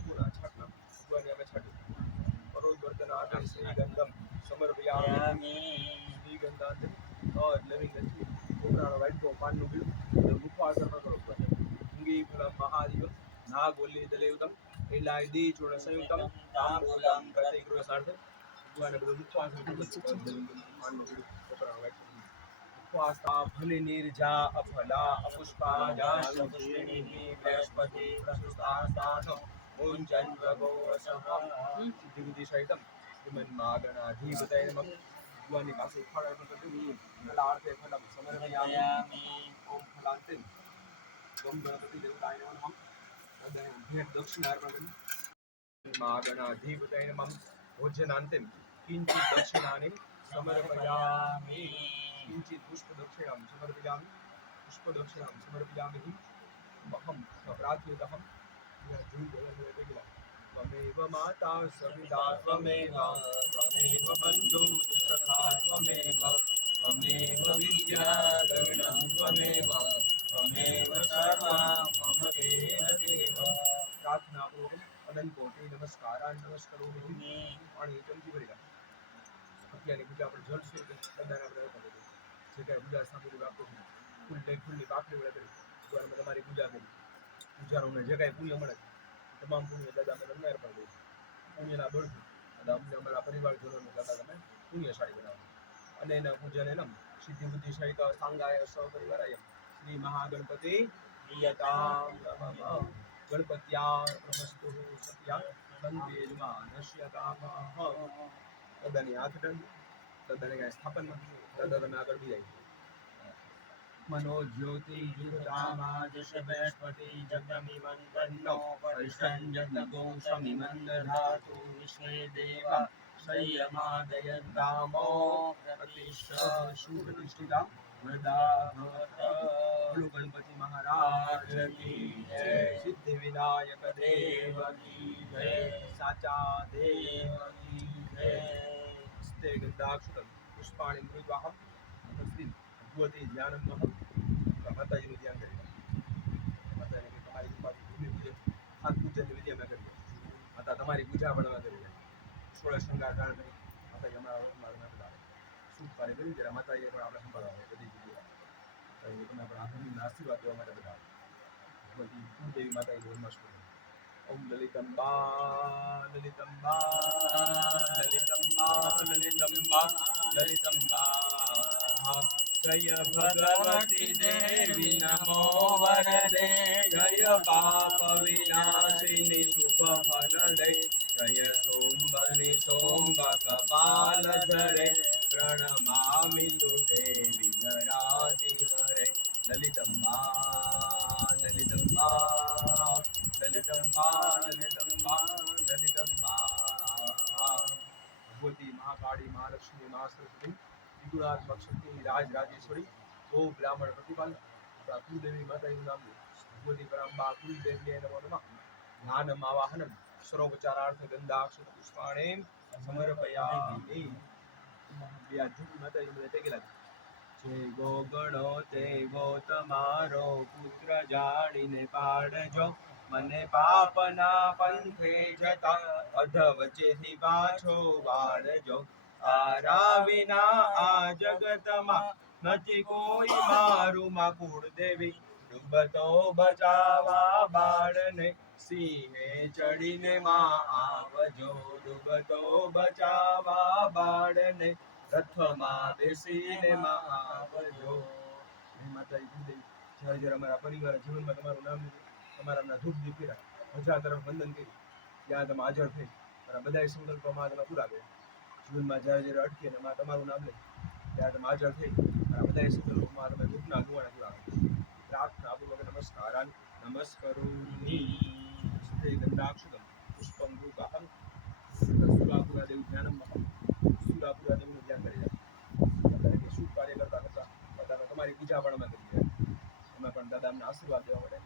પૂરા છાટલા ભગવાનને અમે છાટ્યું પરોદ્વર્તન આદિ શ્રીગંધમ સમર્પયામિ શ્રીગંધાંત લવિંગ નથી કોપરાનો વાટકો પાનનું બીડું મુખવાસર ન કરો અંગી ફૂલમ મહાદેવ નાગોલ્લી દલેયુતમ એલાયદી ચૂર્ણ સંયુક્તમ તાંબૂલમ પ્રતિગૃહ સાર્થ ભગવાનને બધું મુખવાસર પાનનું બીડું કોપરાનો વાટકો उपवासा फल निर्जा अफला अपुष्पा जाश पुष्पिणी बृहस्पति प्रसुस्तास्तान मुंजन भगवसः सिद्धिविदिशयितं श्रीमन्नागणाधिपतये नमः भगवानની પાસે ફળ અર્પણ કર્યું ફલાર્થે ફલમ સમર્પયામિ ઓમ ફલાંતે ગમ ગણપતિ દેવતાય નમઃ તદને ભેટ દક્ષિણા અર્પણ કર્યું નાગણાધિપતये નમઃ ભોજનાંતે કિંચિત દક્ષિણાને સમર્પયામિ किंचित पुष्पदक्षिणां समर्पयामि पुष्पदक्षिणां समर्पयामि अहं प्रार्थयतः ત્વમેવ માતા સવિતા त्वमेव त्वमेव बन्धुः सखा त्वमेव त्वमेव विद्या द्रविणं त्वमेव त्वमेव सर्वं मम देव देव પ્રાર્થનાપૂર્વક અનંત કોટી નમસ્કારાન નમસ્કરોમિ. પાણી ચમચી ભરી નાખ. અત્યારની પૂજા આપણે જળ સ્વરૂપે બધાને આપણે અર્પણ કરીએ. જે કાંઈ પૂજા સામગ્રી આપો છો ફૂલની પાકડી વડે કરી દ્વારા તમારી પૂજા કરી પૂજાનું જે કાંઈ પુણ્ય મળે તમામ પુણ્ય દાદા અમે તમને અર્પણ કરીએ. પુણ્યના બળથી દાદા અમને અમારા પરિવારજનોને દાદા તમે પુણ્યશાળી બનાવો અને એના પૂજન એનમ સિદ્ધિ બુદ્ધિ સહિત સાંગાય સપરિવારાય શ્રી મહાગણપતિ પ્રિયતામ નમઃ. ગણપત્યાર્પણમસ્તુ સત્યા બંદેજમાં નશ્યતામઃ. દાદાની હાથ દંડ દાદાને કાંઈ સ્થાપન દાદા તમે આગળ બી આવી મનોજ્યોતિ युक्तामाजश बृहस्पति जगमिमन्दन्नो परिष्टं जगदगुं समिमन्दधातु विश्वे देवा संयमादयन्तामो प्रतिष्ठा સુપ્રતિષ્ઠિતા બોલો ગણપતિ મહારાજ કી જય. સિદ્ધિ વિનાયક દેવ કી જય. સાચા દેવ કી જય. હસ્તે ગંધાક્ષરમ પુષ્પાણિ મૃદ્વાહમ તસ્મિન ભગવતી ધ્યાનમઃ. માતાજીનું ધ્યાન કરી માતાજીને તમારી કૃપાથી ભૂમિ પૂજન હાથ પૂજનની વિધિ અમે કરીએ. માતા તમારી પૂજા પણ અમે કરીએ. સોળ શૃંગાર ધારણ કરી માતાજી અમારા વર્ગમાં અમે બધા શુભ કાર્ય કર્યું ત્યારે માતાજીએ પણ આપણે સંભાળવા બધી જગ્યાએ તમે પણ આપણા આશીર્વાદ દેવા માટે બધા ભગવતી કુળદેવી માતાજી નમસ્કાર. ઓમ લલિતંબા લલિતંબા લલિતંબા લલિતંબા લલિતંબા. જય ભગવતી દેવી નમો વરદે. જય પાપ વિનાશિની શુભ ફલદે. જય સોમબની સોમબ કપાલ ધરે. પ્રણમામિ તુ દેવી નરાતિ હરે. લલિતંબા લલિતંબા લલિતંબા લલિતંબા લલિતંબા. ભગવતી મહાકાળી મહાલક્ષ્મી મહા સરસ્વતી ત્રિગુણાત્મક શક્તિ રાજ રાજેશ્વરી ઓ બ્રાહ્મણ પ્રતિપાલ કુલદેવી માતાજીનું નામ લે. ભગવતી પરાંબા કુલદેવી નમો નમઃ. જ્ઞાનમ આવાહનમ સર્વોપચારાર્થ ગંધાક્ષત પુષ્પાણે સમર્પયામિ. બે આ જૂની માતાજી બધા ટેકેલા છે. જે ગોગણો તે ગો તમારો પુત્ર જાણીને પાડજો. મને પાપના પંથે જતા અધ વચ્ચેથી પાછો વાળજો. તારા વિના આ જગતમાં નથી કોઈ મારું માં કુળદેવી. ડૂબતો બચાવા બાળને સિંહે ચડીને માં આવજો. ડૂબતો બચાવા બાળને રથમાં બેસીને માં આવજો. માતાજી કુળદેવી જ્યારે જ્યારે અમારા પરિવાર જીવનમાં તમારું નામ લીધું તમારા નામના ધૂપ દીપ કર્યા હજાર તરફ વંદન કરી ત્યાં તમે હાજર થઈ મારા બધા સંકલ્પોમાં તમે પૂરા કર્યા. જીવનમાં જ્યારે જ્યારે અટકીને એમાં તમારું નામ લે ત્યારે તમે હાજર થઈ મારા બધા સંકલ્પોમાં તમે રૂપના ગુવાના પૂરા કર્યા. પ્રાર્થના પૂર્વક નમસ્કારાન નમસ્કરોમિ. સ્તે ગંધાક્ષતમ પુષ્પમ રૂપાહમ. સુરાપુરા દેવ ધ્યાનમ સુરાપુરા દેવનું ધ્યાન કરી જાય. શુભ કાર્ય કરતા કરતા દાદાને તમારી પૂજા પણ અમે કરી જાય. એમાં પણ દાદા અમને આશીર્વાદ દેવા માટે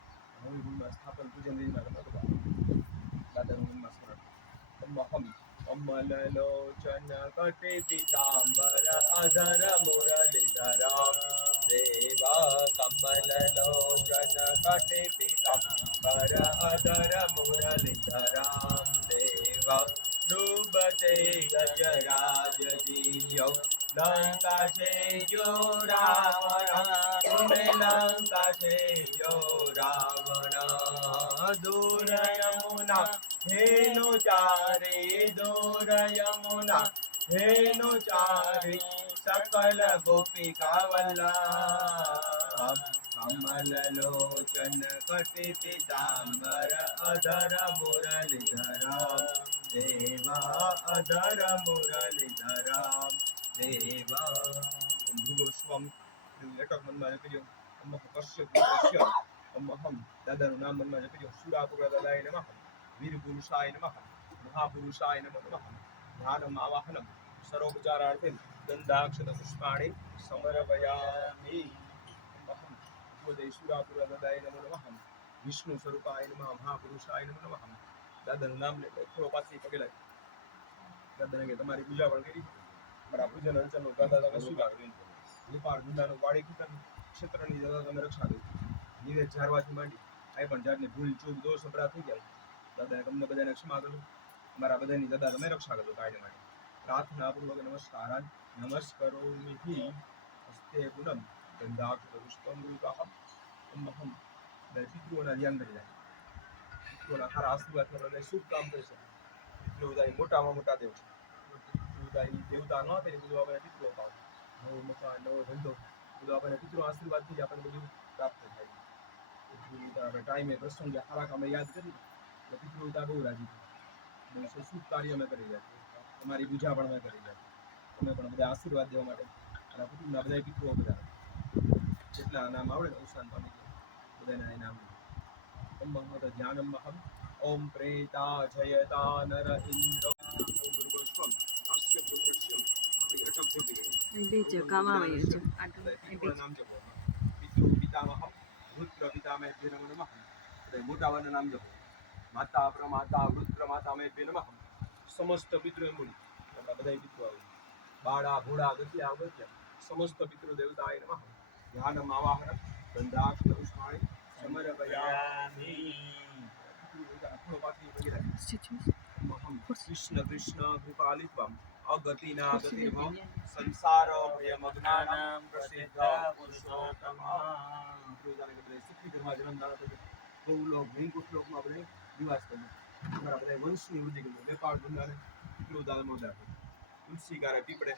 નવી ભૂમિમાં સ્થાપન પૂજન વિધિમાં તમે બધા દાદાનું મનમાં સ્મરણ. અહમ કમલલોચન કટે પીતાંબર અધર મુરલીધરા દેવા. કમલલોચન કટે પીતાંબર અધર મુરલીધરા દેવા. ડૂબતે ગજરાજ જીયો લંકા છે જો રાવણ. તુમે લંકા છે જો રાવણ. દૂર યમુના હેનો ચારે. દૂર યમુના હેનો ચારે. સકલ ગોપિકા વલ્લભ. કમલલોચન કટે પીતાંબર અધર મુરલીધરા દેવા. અધર મુરલીધરા દેવા. ભૃગોસ્વમ લેટક મનમાં જપી દો. અમઃ કશ્યપ કશ્યપ અમહમ દાદાનું નામ મનમાં જપી દો. સુરાપુરા દાદાય નમઃ. વીર પુરુષાય નમઃ. મહાપુરુષાય નમઃ નમઃ. ધ્યાનમ આવાહનમ સર્વોપચારાર્થે ગંધાક્ષત પુષ્પાણિ સમર્પયામિ. અહમ ભગવતે સુરાપુરા દાદાય નમો નમઃ. વિષ્ણુ સ્વરૂપાય નમઃ. મહાપુરુષાય નમો નમઃ. દાદાનું નામ લે થોડો પાછી પગે લાગે. દાદાને કે તમારી પૂજા પણ કરી, મારા પૂજન અર્ચનનું દાદા તમે શું લાગે? લીપાળ ગુંડાનું વાડી ક્ષેત્રની દાદા તમે રક્ષા કરી. નિવેદ ઝારવાથી માંડી આ પણ જાતની ભૂલ ચૂક દોષ અપરાધ થઈ જાય, દાદાને તમને બધાને ક્ષમા કરો. મારા બધાની દાદા તમે રક્ષા કરો કાયમ માટે. પ્રાર્થના પૂર્વક નમસ્કારાન નમસ્કરોમિ હસ્તે પૂનમ ગંધાક્ષ પુષ્પમ ગુરુકાહમ અહમ. પિતૃઓના ધ્યાન કરી જાય. પિતૃઓના સારા આશીર્વાદથી આપણે શુભ કામ કરી શકીએ. પિતૃ બધા મોટામાં મોટા દેવ છે. પિતૃ બધા દેવતા ન થાય બધું આપણે પિતૃઓ પાવ. નવો મકાન નવો ધંધો બધું આપણને પિતૃ આશીર્વાદથી જ આપણને બધું પ્રાપ્ત થાય. આપણે ટાઈમે પ્રસંગે સારા કામે યાદ કરી એટલે પિતૃતા બહુ રાજી થાય. બહુ શુભ કાર્ય અમે કરી જાય. તમારી પૂજા પણ અમે કરી જાય. તમે પણ બધા આશીર્વાદ દેવા માટે અને કુટુંબના બધા પિતૃઓ બધા જેટલા નામ આવડે ને અવસાન પામી ગયા બધાના એ નામ જ્ઞાનમહમ ઓમ પ્રેતા જયતા નર ઇન્દ્ર ઓમ ભૃગસ્વમ અસ્ય પુત્રસ્યમ. આપણી અટક જોતી ગઈ. બીજે કમાવાય છે પિતૃઓના નામ જપો. પિતૃ પિતામહમ વૃત્ર પિતામહેભ્યો નમો નમઃ. બધા મોટાવાના નામ જપો. માતા પ્રમાતા વૃત્ર માતામહેભ્યો નમઃ. સમસ્ત પિતૃ એમ બોલી આપણા બધા પિતૃ આવે. બાળા ભોળા ગત્યા અગત્યા સમસ્ત પિતૃ દેવતાય નમઃ. ધ્યાનમ આવાહનમ ગંધાક્ષ પુષ્પાણિ સમર્પયામિ. કૃષ્ણ કૃષ્ણ કૃપાલિત્વમ અગતિના ગતિર્ભવ સંસાર ભયમગ્નાનામ પ્રસિદ્ધ પુરુષોત્તમ. સુખી ઘરમાં જન્મદાન થયો. ગૌલોક વૈકુંઠ લોકમાં આપણે નિવાસ કર્યો. અમારા બધા વંશની વૃદ્ધિ કરી. વેપાર ધંધાને પિતૃદાનમાં દાખલ. તુલસી કારે પીપળે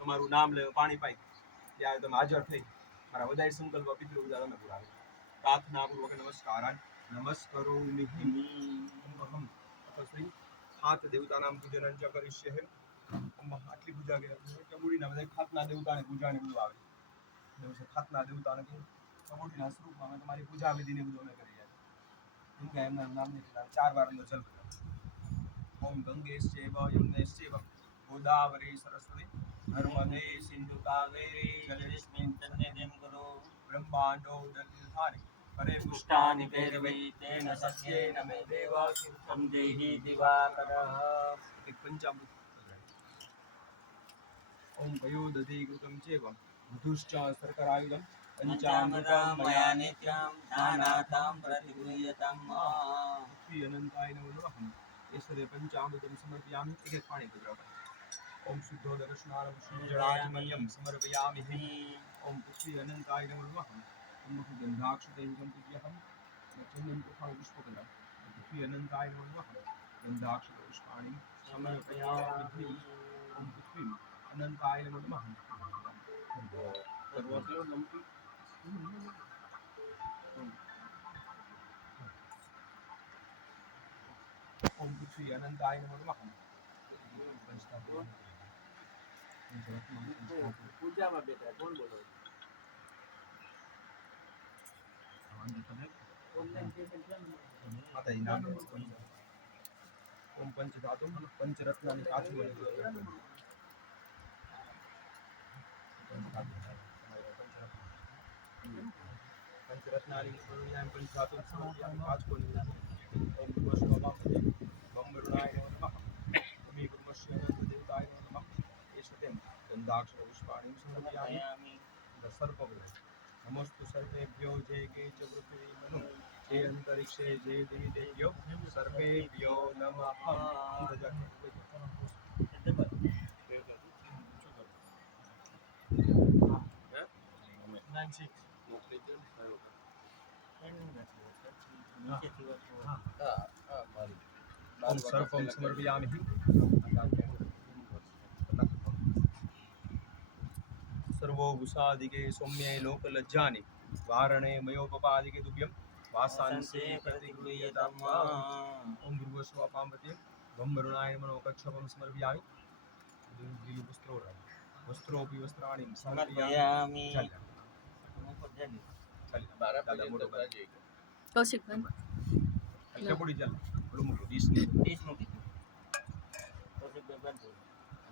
તમારું નામ લે પાણી પાઈ ત્યારે તમે હાજર થઈ. મારા બધા સંકલ્પ પિતૃ બધા તમે પૂરા કરો. પ્રાર્થના પૂર્વક નમસ્કારાન નમસ્કરોમિ અહમ. પછી ખાત દેવતાનામ પૂજન ચ કરીષ્યે. આટલી પૂજા કરી કબૂડીના બધા ખાતના દેવતાને પૂજાને બધું આવે. દિવસે ખાતના દેવતાને કબૂડીના સ્વરૂપમાં અમે તમારી પૂજા વિધિને બધું અમે કરી જાય. કેમ કે એમના નામની 4 વાર અંદર જલ ઓમ ગંગેશ્ચૈવ યમુનેશ્ચૈવ ગોદાવરી સરસ્વતી નર્મદે સિંધુ કાવેરી જલેસ્મિન સન્નિધિં કુરુ. બ્રહ્માંડો દતીર્થાનિ પરે પુષ્ટાનિ ભૈરવૈ તેન સત્યેન મે દેવ તીર્થં દેહિ દિવાકરઃ. એક પંચામૃત. ઓમ પયોદધિ કૃતમ ચેવ મધુશ્ચ શર્કરાયુધમ પંચામૃતમ મયા નિત્યં દાનાથં પ્રતિગૃહ્યતમ. પૃથ્વી અનંતાય નમો નમઃ. એસરે પંચામૃતમ સમર્પયામિ. એક પાણી પધરાવો. ઓમ શુદ્ધોદક સ્નાનમ શુદ્ધજળાચમન્યમ સમર્પયામિ. ઓમ પૃથ્વી અનંતાય નમો નમઃ. મુખ ગંધાક્ષતૈવં પૂજ્યહમ. ચંદન પુષ્પાણિ પુષ્પકરા. પૃથ્વી અનંતાય નમો નમઃ. ગંધાક્ષત પુષ્પાણિ સમર્પયામિ. ઓમ પૃથ્વી અનંતાય નમો નમઃ. સર્વસ્વ નમઃ. ઓમ પૃથ્વી અનંતાય નમો નમઃ. પૂજામાં બેઠા કોણ બોલો? માતાજી નામ ઓમ પંચધાતુ પંચરત્નાની કાચું પંચરત્નાની પંચધાતુ સમર્પયામિ. કાચું ઓમ ભૂર્ભુવસ્સુઃ બંબરુણાય નમઃ. અમી ભૂર્ભુવસ્સુ દેવતાય નમઃ. એષતેમ ગંધાક્ષ પુષ્પાણિ સમર્પયામિ. સર્પ નમસ્તુ સર્વેભ્યો જય કે ચ પૃથ્વી મનુ જે અંતરિક્ષે જે દેવી દેવ્યો સર્વેભ્યો નમઃ. ઓમ સર્પમ સમર્પયામિ. સર્વો ભૂષાદિકે સૌમ્યે લોકલજ્જાનિ વારણે મયોપપાદિકે તુભ્યં વાસાંસે પ્રતિગૃહ્યતમ. ઓમ ભૃગસ્વ પામવતે વંબરુણાય મનો કક્ષપમ સમર્પયામિ. લીલું વસ્ત્રોપી વસ્ત્રાણિ સમર્પયામિ. દાદા મોટો કૌશિકભાઈ કબૂડી ચાલ બડું મોટું 30 નું.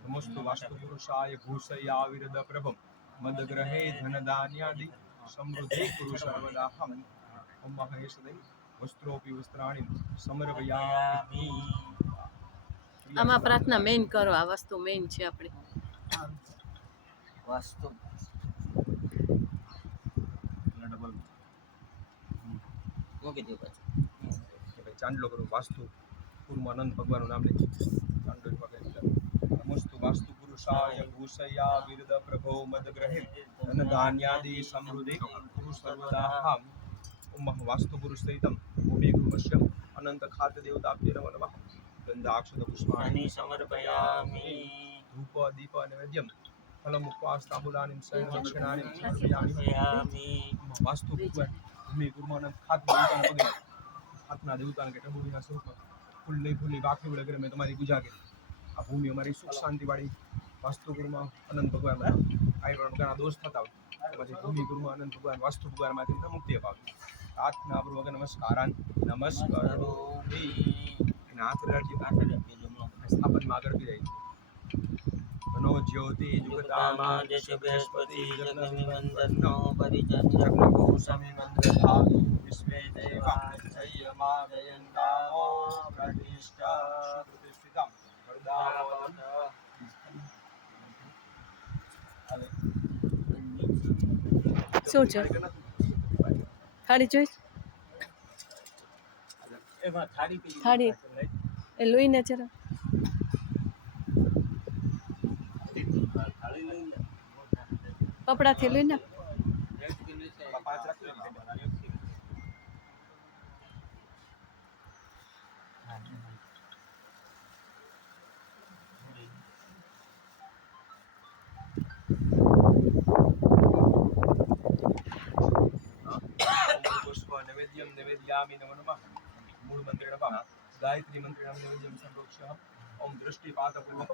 નમસ્તુ વાસ્તુ પુરુષાય ભૂષયાવિરદ પ્રભમ મદગ્રહે ધનધાન્યાદિ સમૃદ્ધિ પુરુષ સર્વદાહમ. ઓમ મહેશ દૈ વસ્ત્રોપી વસ્ત્રાણી સમર્પયામિ. આમાં પ્રાર્થના મેઇન કરો, આ વસ્તુ મેઇન છે આપણી. વાસ્તુ ડબલ મૂકી દો પછી. કે ભાઈ ચાંદલો કરો વાસ્તુ પૂર્વમાં આનંદ ભગવાનનું નામ લે ચાંદલો વગેરે નમસ્તુ વાસ્તુ પુરુષાય ભૂષયા વિરદ પ્રભો મદ ગ્રહે ધન ધાન્યાદિ સમૃદ્ધિ ગુરુ સર્વદાહમ ઓમ વાસ્તુ પુરુષ સહિતમ ભૂમિ કુમશ્યમ અનંત ખાદ્ય દેવતાભ્ય નમો નમઃ ગંધાક્ષત પુષ્પાણિ સમર્પયામિ. ધૂપ દીપ નૈવેદ્યમ ફલમ ઉપવાસ તાંબુલાનિ શયન દક્ષિણાનિ સમર્પયામિ. સમર્પયામિ. વાસ્તુ ભગવાન ભૂમિ કુર્માનંદ ખાદ્ય દેવતાને વગેરે હાથના દેવતાને કે ટબુડીના સ્વરૂપમાં ફૂલની ફૂલની વાખી વગેરે મેં તમારી પૂજા કરી. આ ભૂમિ અમારી સુખ શાંતિવાળી વાસ્તુ ગુરુમાં અનંત ભગવાન કાંઈ પણ પ્રકારના દોષ થતા હોય તો પછી ભૂમિ ગુરુમાં અનંત ભગવાન વાસ્તુ ભગવાનમાંથી મુક્તિ અપાવી. હાથના આપણું વગર નમસ્કારાન નમસ્કારો અને હાથ રાખી સ્થાપનમાં આગળ બી જાય. મનો જ્યોતિ જુગતામાં જશ બૃહસ્પતિ જગન્નિવંદનો પરિજન જગન્નભૂ સમિમંદ્રધાતુ વિશ્વે દેવા જયમાદયંતામો પ્રતિષ્ઠા પ્રતિષ્ઠિતમ વરદાવત. શું છે થાળી જોઈશ? એમાં થાળી પીલી થાળી એ લોહીને જરા થાળી લઈ લે. કપડાથી લોહીને. પાંચ રાખી લો. પુષ્પ નૈવેદ્યમ નૈવેદ્યામિ નમો નમઃ. મૂળ મંત્રેણ નમઃ. ગાયત્રી મંત્રેણ નૈવેદ્યમ સંપ્રોક્ષ્ય. ઓમ દૃષ્ટિપાત પૂર્વક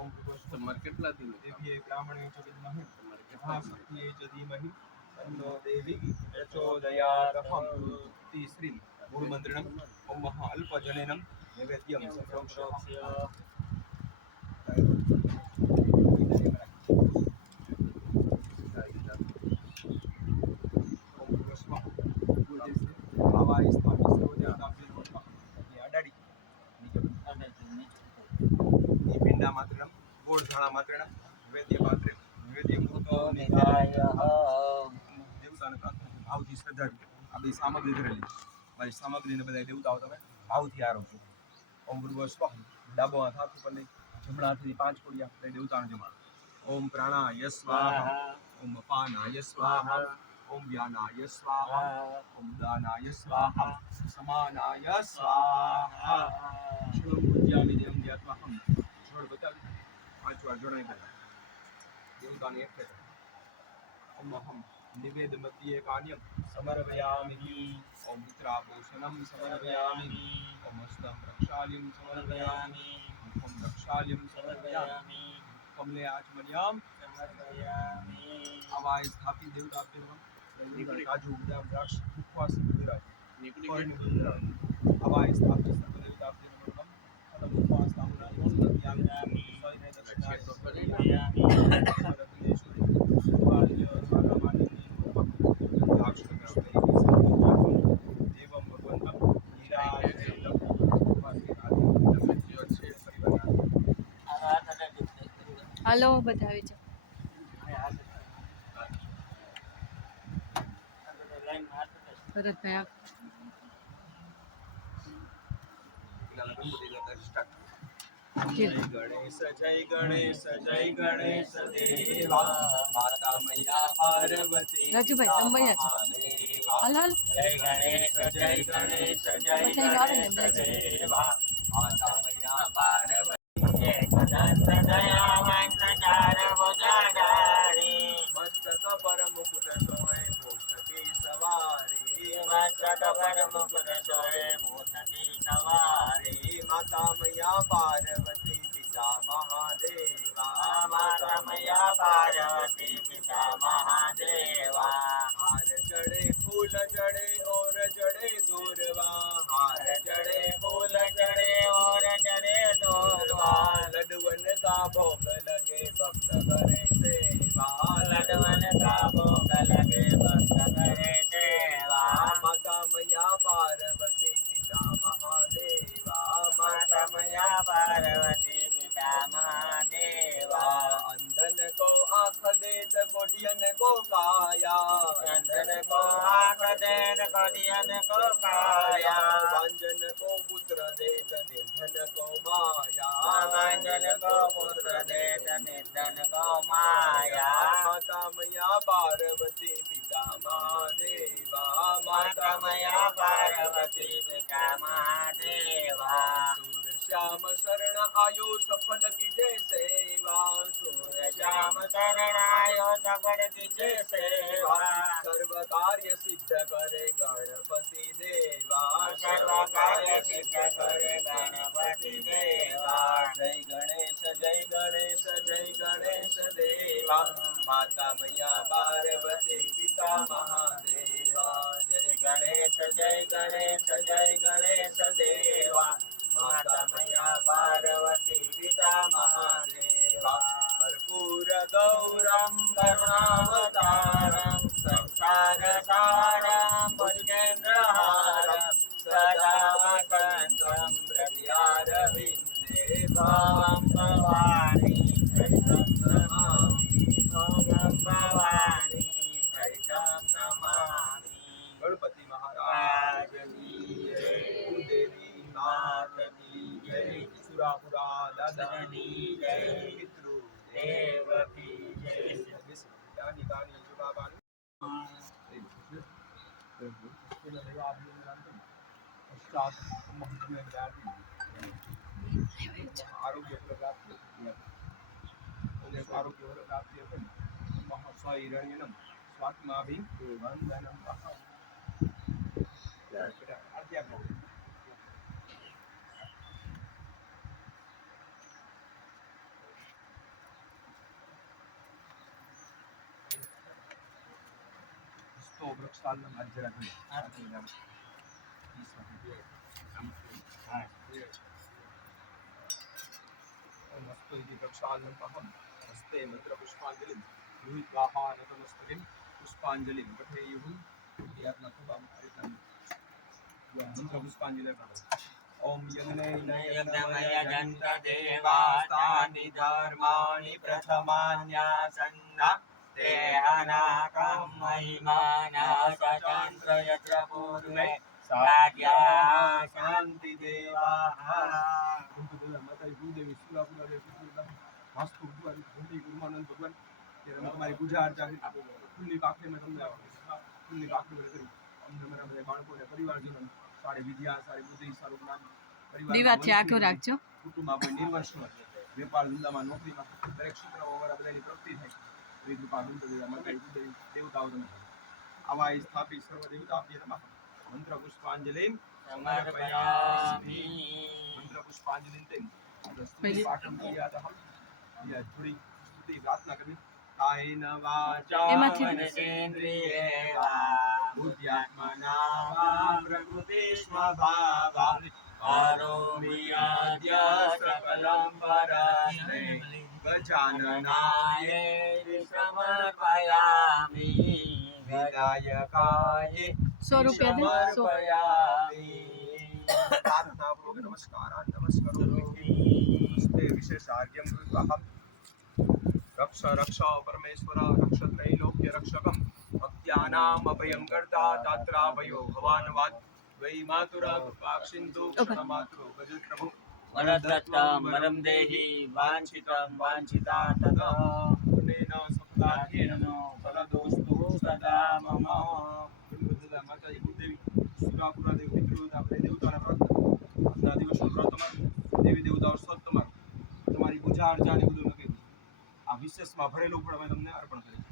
ઓમ પુષ્પ કેટલા દિન દેવીએ બ્રાહ્મણે ચ વિદ્મહે મહાશક્તિએ ચ ધીમહિ તન્નો દેવી પ્રચોદયાતઃ. તીસરી મૂળ મંત્રેણ ઓમ મહા અલ્પજનેનમ નૈવેદ્યમ સંપ્રોક્ષ્ય. પિંડા માત્ર ગોળ ધાણા માત્ર નૈવેદ્ય પાત્રે નૈવેદ્ય મૂર્તો દેવતાને ભાવથી શ્રદ્ધાથી આ બધી સામગ્રી ધરેલી મારી સામગ્રીને બધા દેવતાઓ તમે ભાવથી આરોગ્ય. ઓમ ભૂર્ભુવ સ્વઃ ડાબો હાથ હાથ ઉપર લઈ જમણા હાથથી 5 કોડિયા લઈ દેવતાને જમાડ. ઓમ પ્રાણાય સ્વાહા ઓમ અપાનાય સ્વાહા ઓમ વ્યાનાય સ્વાહા ઓમ દાનાય સ્વાહા સમાનાય સ્વાહા. પૂજ્યામિ દેવમ ધ્યાત્વાહમ. છોડ બતાવી 5 વાર જણાઈ બધા દેવતાને એક ઓમ અહમ નિવેદ મધ્યે કાન્યમ સમર્પયામિ. ઓમ મિત્રાભૂષણમ સમર્પયામિ. ઓમ હસ્તમ રક્ષાલ્યમ સમર્પયામિ. મુખમ રક્ષાલ્યમ સમર્પયામિ. કમલે આચમન્યામ સમર્પયામિ. આવાય સ્થાપિત દેવતા કાજુ બદામ દ્રાક્ષ ઉપવાસ વિરાજ આવાય સ્થાપિત દેવતા ઉપવાસ તાંબુલાનિ સૈન્ય દક્ષિણાનિ દેવમ ભગવંતમ હાલો બધા આવી જાઓ. ભરતભાઈ આ જય ગણેશ જય ગણેશ દેવા માતા મૈયા પાર્વતી રાજુભાઈ સંભળ્યા છે. હાલ હાલ જય ગણેશ જય ગણેશ જય બધાય આવે ને ગણેશ બધા. દેવા માતા મૈયા પાર્વતી જય ગણેશ દયાવંત ચાર ભુજાધારી મસ્તક પર મુકુટ સોય ભૂષકી સવારી મસ્તક પર મુકુટ સોય મોસકી સવારી માતા મૈયા પાર્વતી પિતા મહાદેવા માતા મૈયા પાર્વતી પિતા મહાદેવા હાર ચડે ફૂલ ચડે ઓર ચડે દૂરવા હાર ચડે ફૂલ ચડે ઓર ચડે દોરવા લડવન કા ભોગ લગે ભક્ત કરે સેવા લડવન કા ભોગ લગે ભક્ત કરે સેવા માતા મૈયા પાર્વતી કોઢિયન કો કાયા ચંદન કો આંખ દેન કોડિયન કો કાયા વાંજન કો પુત્ર દેત નિર્ધન કો માયા વાંજન કો પુત્ર દેત નિર્ધન કો માયા માતા મૈયા પાર્વતી પિતા મહાદેવા માતા મયા પાર્વતી પિતા મહાદેવા શ્યામ શરણ આયો સફલ કીજે સેવા શ્યામ શરણાયો સફળ કીજે સેવા સર્વ કાર્ય સિદ્ધ કરે ગણપતિ દેવા સર્વ કાર્ય સિદ્ધ કરે ગણપતિ દેવા જય ગણેશ જય ગણેશ જય ગણેશ દેવા માતા મૈયા પાર્વતી પિતા મહાદેવા જય ગણેશ જય ગણેશ જય ગણેશ દેવા માતા મૈયા પાર્વતી પિતા મહાદેવા કર્પૂર ગૌરમ કરુણાવતારમ સંસાર સારમ ભુજગેન્દ્રહારમ સદા વસંતમ હૃદયારવિંદે ભવં ભવાની ચૈતમ નમામિ ભવં ભવાની ચૈતમ નમામિ ગણપતિ મહારાજ રાજની જય દેવી માતની જય સુરાપુરા દાદા સરની જય પિતૃ દેવકી જય દાની દાની જુબાબાની આરોગ્ય પ્રાપ્તિ આરોગ્ય પ્રાપ્તિ મહાસ્વૈરણ્યનમ સ્વાત્માભિ વંદનમ અધ્યાત્મ તો વૃક્ષાલના મધ્યરા ગણ આરતી નામ મસ્તોજી વૃક્ષાલમ અહમ હસ્તે મંત્ર પુષ્પાંજલિ વિવિધવાહાન નમસ્તલિમ પુષ્પાંજલિ પઠેયુઃ યાત્ના ખૂબ મંત્ર પુષ્પાંજલિ ઓમ યજ્ઞે નયનમય દંત દેવાસ્તાનિ ધર્માણિ પ્રથમાન્યાસન્ના તે અનાકમ મહિમાના સ્વતંત્ર યત્ર પૂર્વે સાગ્યા શાંતિ દેવા માતા ભૂદેવી સુરાપુરા દેવી વાસ્તુ ભગવાન ભૂમિ ગુરુમાનંદ ભગવાન તમારી પૂજા અર્ચા કરી ખુલ્લી પાખે મેં તમને ખુલ્લી પાખે કરી અમને અમારા બધા બાળકોને પરિવારજનો સારી વિદ્યા સારી બુદ્ધિ સારું જ્ઞાન દીવાથી આખું રાખજો. કુટુંબમાં કોઈ નિર્વંશ ન વેપાર ધંધામાં નોકરીમાં દરેક ક્ષેત્રમાં અમારા બધાની પ્રગતિ થાય એવી કૃપા ગણપતિ માતા ભૂદેવી દેવતાઓ તમે આવા સ્થાપિત સર્વ દેવતા આપીએ નમઃ મંત્ર પુષ્પાંજલિ સમર્પયામિ મંત્ર પુષ્પાંજલિ તેમ સ્તુતિ પાઠમ કિયાદહમ થોડી સ્તુતિ પ્રાર્થના કરવી કાયેન વાચા એમાંથી મનસેન્દ્રિયેવા બુદ્ધ્યાત્મના વા પ્રકૃતિ સ્વભાવા કરોમિ આદ્ય સકલં પરસ્મે ગજાનનાય ગજાનનાય સમર્પયામિ વિનાયકાય 100 રૂપિયા દે 100 સમર્પયામિ પ્રાર્થના પૂર્વક નમસ્કાર નમસ્કારો વિશેષ આર્યમ કૃત્વાહમ રક્ષ રક્ષ પરમેશ્વર રક્ષ त्रैलोक्य रक्षकम ભક્ત્યાનામ અભયમ કરતા તાત્રાભયો ભવાનવાદ વૈ માતુરા કૃપાક્ષિંદુ ક્ષણમાત્રો ભજત પ્રભુ વરદત્તમ વરમ દેહી વાંછિતમ વાંછિતા તથા પુનેન સપ્તાહેન ફલદોસ્તુ સદા મમ ગણપતિલા માતાજી ભૂદેવી સુરાપુરા દેવી પિતૃ આપણે દેવતાના વ્રત આજના દિવસનું વ્રત તમારું દેવી દેવતાઓ સ્વત તમારું તમારી પૂજા અર્ચા ને બધું લખી આ વિશેષમાં ભરેલું પણ અમે તમને અર્પણ કરીએ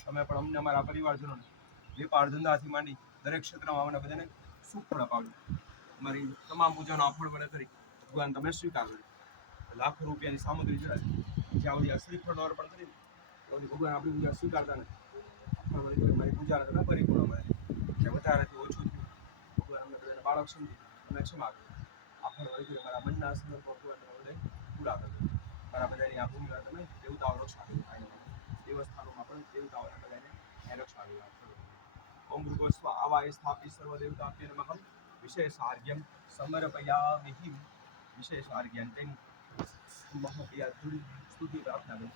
તમે પણ અમને અમારા પરિવારજનોને વેપાર ધંધાથી માંડી દરેક ક્ષેત્રમાં અમને બધાને સુખ પણ અપાવ્યું અમારી તમામ પૂજાનો આ ફળ વડે કરી ભગવાન તમે સ્વીકાર કર્યો લાખો રૂપિયાની સામગ્રી ચડાવી જ્યાં સુધી શ્રીફળનો અર્પણ કરી તો ભગવાન આપણી પૂજા સ્વીકારતા નથી મારી પૂજા તમે પરિપૂર્ણ મળે કે વધારેથી ઓછું થયું ભગવાન અમને બધાને બાળક સમજી અમે ક્ષમા કર્યું આ ફળ વળી અમારા મનના સંદર્ભો ભગવાન તમે બધે પૂરા કરજો મારા બધાની આ ભૂમિકા તમે દેવતાઓ રક્ષા કરી દેવસ્થાનોમાં પણ દેવતાઓને બધાને રક્ષા કરી ઓમ ભૃગોસ્વ આવાય સ્થાપિત સર્વ દેવતાભ્ય નમઃ વિશેષ આર્યમ સમર્પયામિ વિશેષ આર્યમ તેમ મહાપિયા ધુરી સ્તુતિ પ્રાર્થના કરી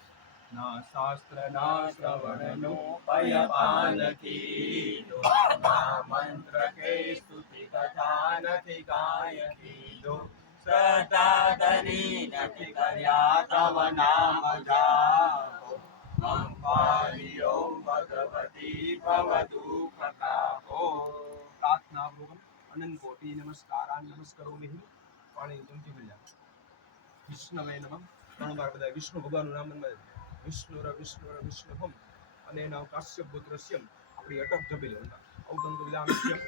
ના શાસ્ત્ર ના ના શ્રવણનું પયપાન કીધું, ના મંત્ર કે સ્તુતિ કથા નથી કાંઈ કીધું. શ્રદ્ધા ધરી નથી કર્યા તવ નામ જાપો, અંબારી ઓમ ભગવતી ભવ દુઃખ કાપો. પ્રાર્થના પૂર્વક અનંત કોટી નમસ્કારાન નમસ્કરોમિ. પાણી ચમચી ભરી જાઓ. વિષ્ણવે નમઃ. 3 વાર બધા વિષ્ણુ ભગવાનનું નામ મનમાં વિષ્ણુર વિષ્ણુર વિષ્ણુહમ અને એના કાશ્યપ પુત્રસ્યમ આપણી અટક જપી લેવું. ઔતંક વિધાનસ્યમ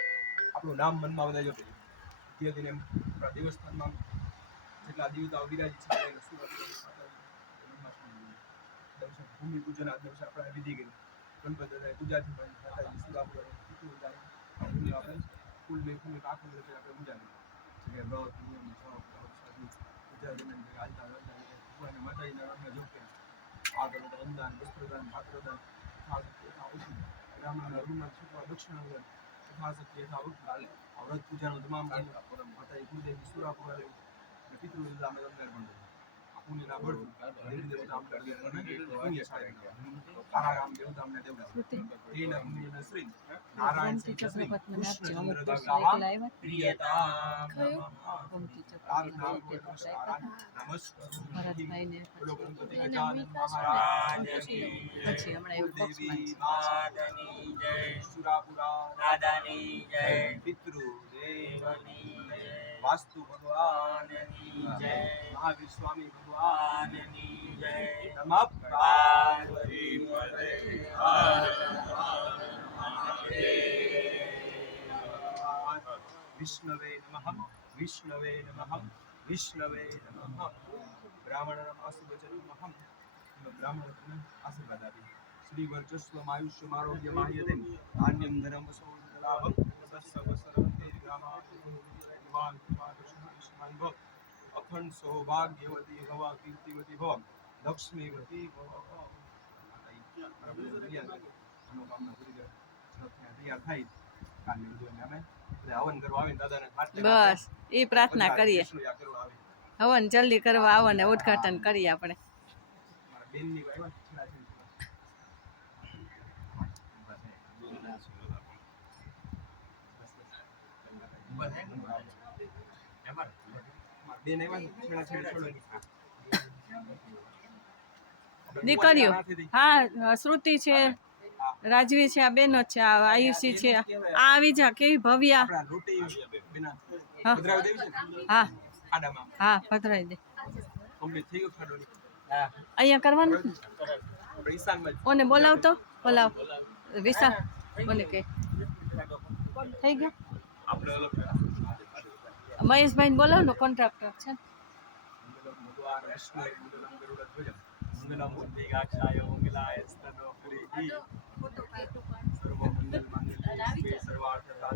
આપણું નામ મનમાં બધા જપી લેવું. ધીરે ધીરે આપણા દેવસ્થાનમાં જેટલા દેવતાઓ વિરાજિત છે એને ભૂમિ પૂજન આ દિવસે આપણે વિધિ કરી ગણપતિ દાદાની પૂજાથી પણ માતાજી શિવાપુરાની પિતૃ જાય આપણે ફૂલ બે ફૂલ કાકુ આપણે પૂજા કરી જે વ્રત નિયમ જપ સાધુ પૂજા દરમિયાન હાલતા ભગવાન માતાજીના નામના જપ કર્યા આગળ અંદાન વસ્ત્રદાન પાત્રદાન યથાશક્તિ યથાવૃત્તિ બ્રાહ્મણના રૂમના છૂટવા દક્ષિણા યથાશક્તિ યથાવૃત્તિ આ વ્રત પૂજાનું તમામ કામ માતાજી કુળદેવી સુરાપુરા લેવું અને પિતૃ દાદા અમે અંદર પણ પુણ્યના બળ દેવી દેવતા અમને પુણ્ય સાધન તારારામ દેવતા અમને દેવતા એના પુણ્યના શ્રી નારાયણ શ્રી શ્રી કૃષ્ણચંદ્ર દેવતા પ્રિયતામ પ્રાર્થના નમસ્કાર ભરતભાઈને બોલો ગણપતિ અને ગજાનન મહારાજ મહારાજ પછી હમણાં એવું દેવી બોક્સમાં માતની જય, સુરાપુરા દાદાની જય, પિતૃ દેવ દેવની જય, વાસ્તુ ભગવાન ભગવાનની જય, મહાવીર સ્વામી ભગવાન ભગવાનની જય. નમઃ પાર્વતી પતે હર વિષ્ણવે નમઃ વિષ્ણવે નમઃ વિષ્ણવે નમઃ બ્રાહ્મણનામ આશુવચનમહં બ્રાહ્મણ આશીર્વાદ આપી શ્રી વર્ચસ્વમ આયુષ્યમ આરોગ્યમ આયતે ધાન્યમ ધનમ સૌલાભમ સસ્ય વસરંતે ગ્રામાન ભવ અખંડ સૌભાગ્યવતી ભવ કીર્તિવતી ભવ લક્ષ્મીવતી ભવ મનોકામના પૂરી તૈયાર થાય કાલની બધું અમે હવન કરવા આવીને દાદાને બસ એ પ્રાર્થના કરીએ હવન જલ્દી કરવા આવો ને ઉદ્ઘાટન કરીએ આપણે બેનની દીકરીઓ હા શ્રુતિ છે રાજવી છે આ બેનો છે આ આયુષી છે આ આવી જા કેવી ભવ્યા હા હા હા પધરાઈ દે અહીંયા કરવાનું ને? કોને બોલાવતો બોલાવ વિશાલ કોને કે થઈ ગયો મહેશભાઈ બોલાવ ને કોન્ટ્રાક્ટર છે ને.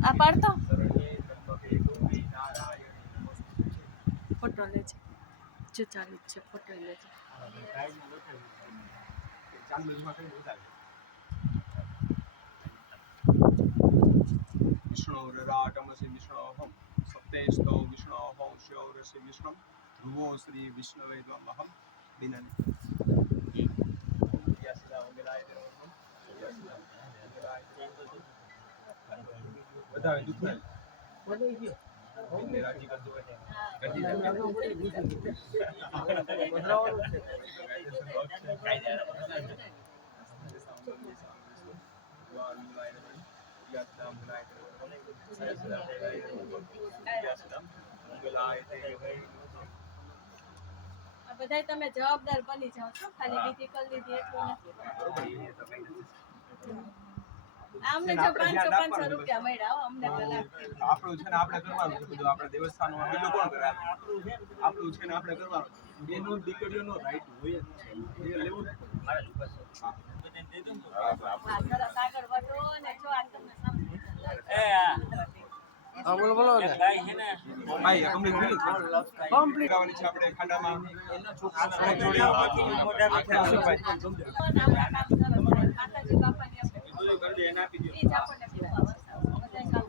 આ પાડતો ફોટો લે છે જો ચાલુ જ છે ફોટો લે છે વિષ્ણુરાટમસી વિષ્ણોહમ સપ્તેસ્તો વિષ્ણોહમ શૌરસી વિષ્ણુ ધ્રુવો શ્રી વિષ્ણવે ત્વમહમ બિનન બધા દુઃખ રાજી કરતો બધા તમે જવાબદાર બની જાઓ છો ખાલી વિધિ કરી લીધી એટલું નથી અમને જો 500 રૂપિયા મળ્યા હો અમને કલાક આપણું છે ને આપણે કરવાનું છે બધું આપણે દેવસ્થાનમાં બીજું કોણ કરે આપણું છે ને આપણે કરવાનું એનો દીકરીઓનો રાઈટ હોય જ છે એ લેવું સરસ આગળ વધો ને જો આ તમને બોલો બોલો ગાય છે ને ભાઈ કમ્પ્લીટ કમ્પ્લીટ આવવાની છે આપણે ખાડામાં એનો છોકરો માતાજી બાપાની આપણે કરી દે એને આપી દો ઈ જ આપણને બધા કામ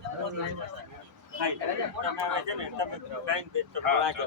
તમે છે ને તમે ગાઈને બેચો લાગો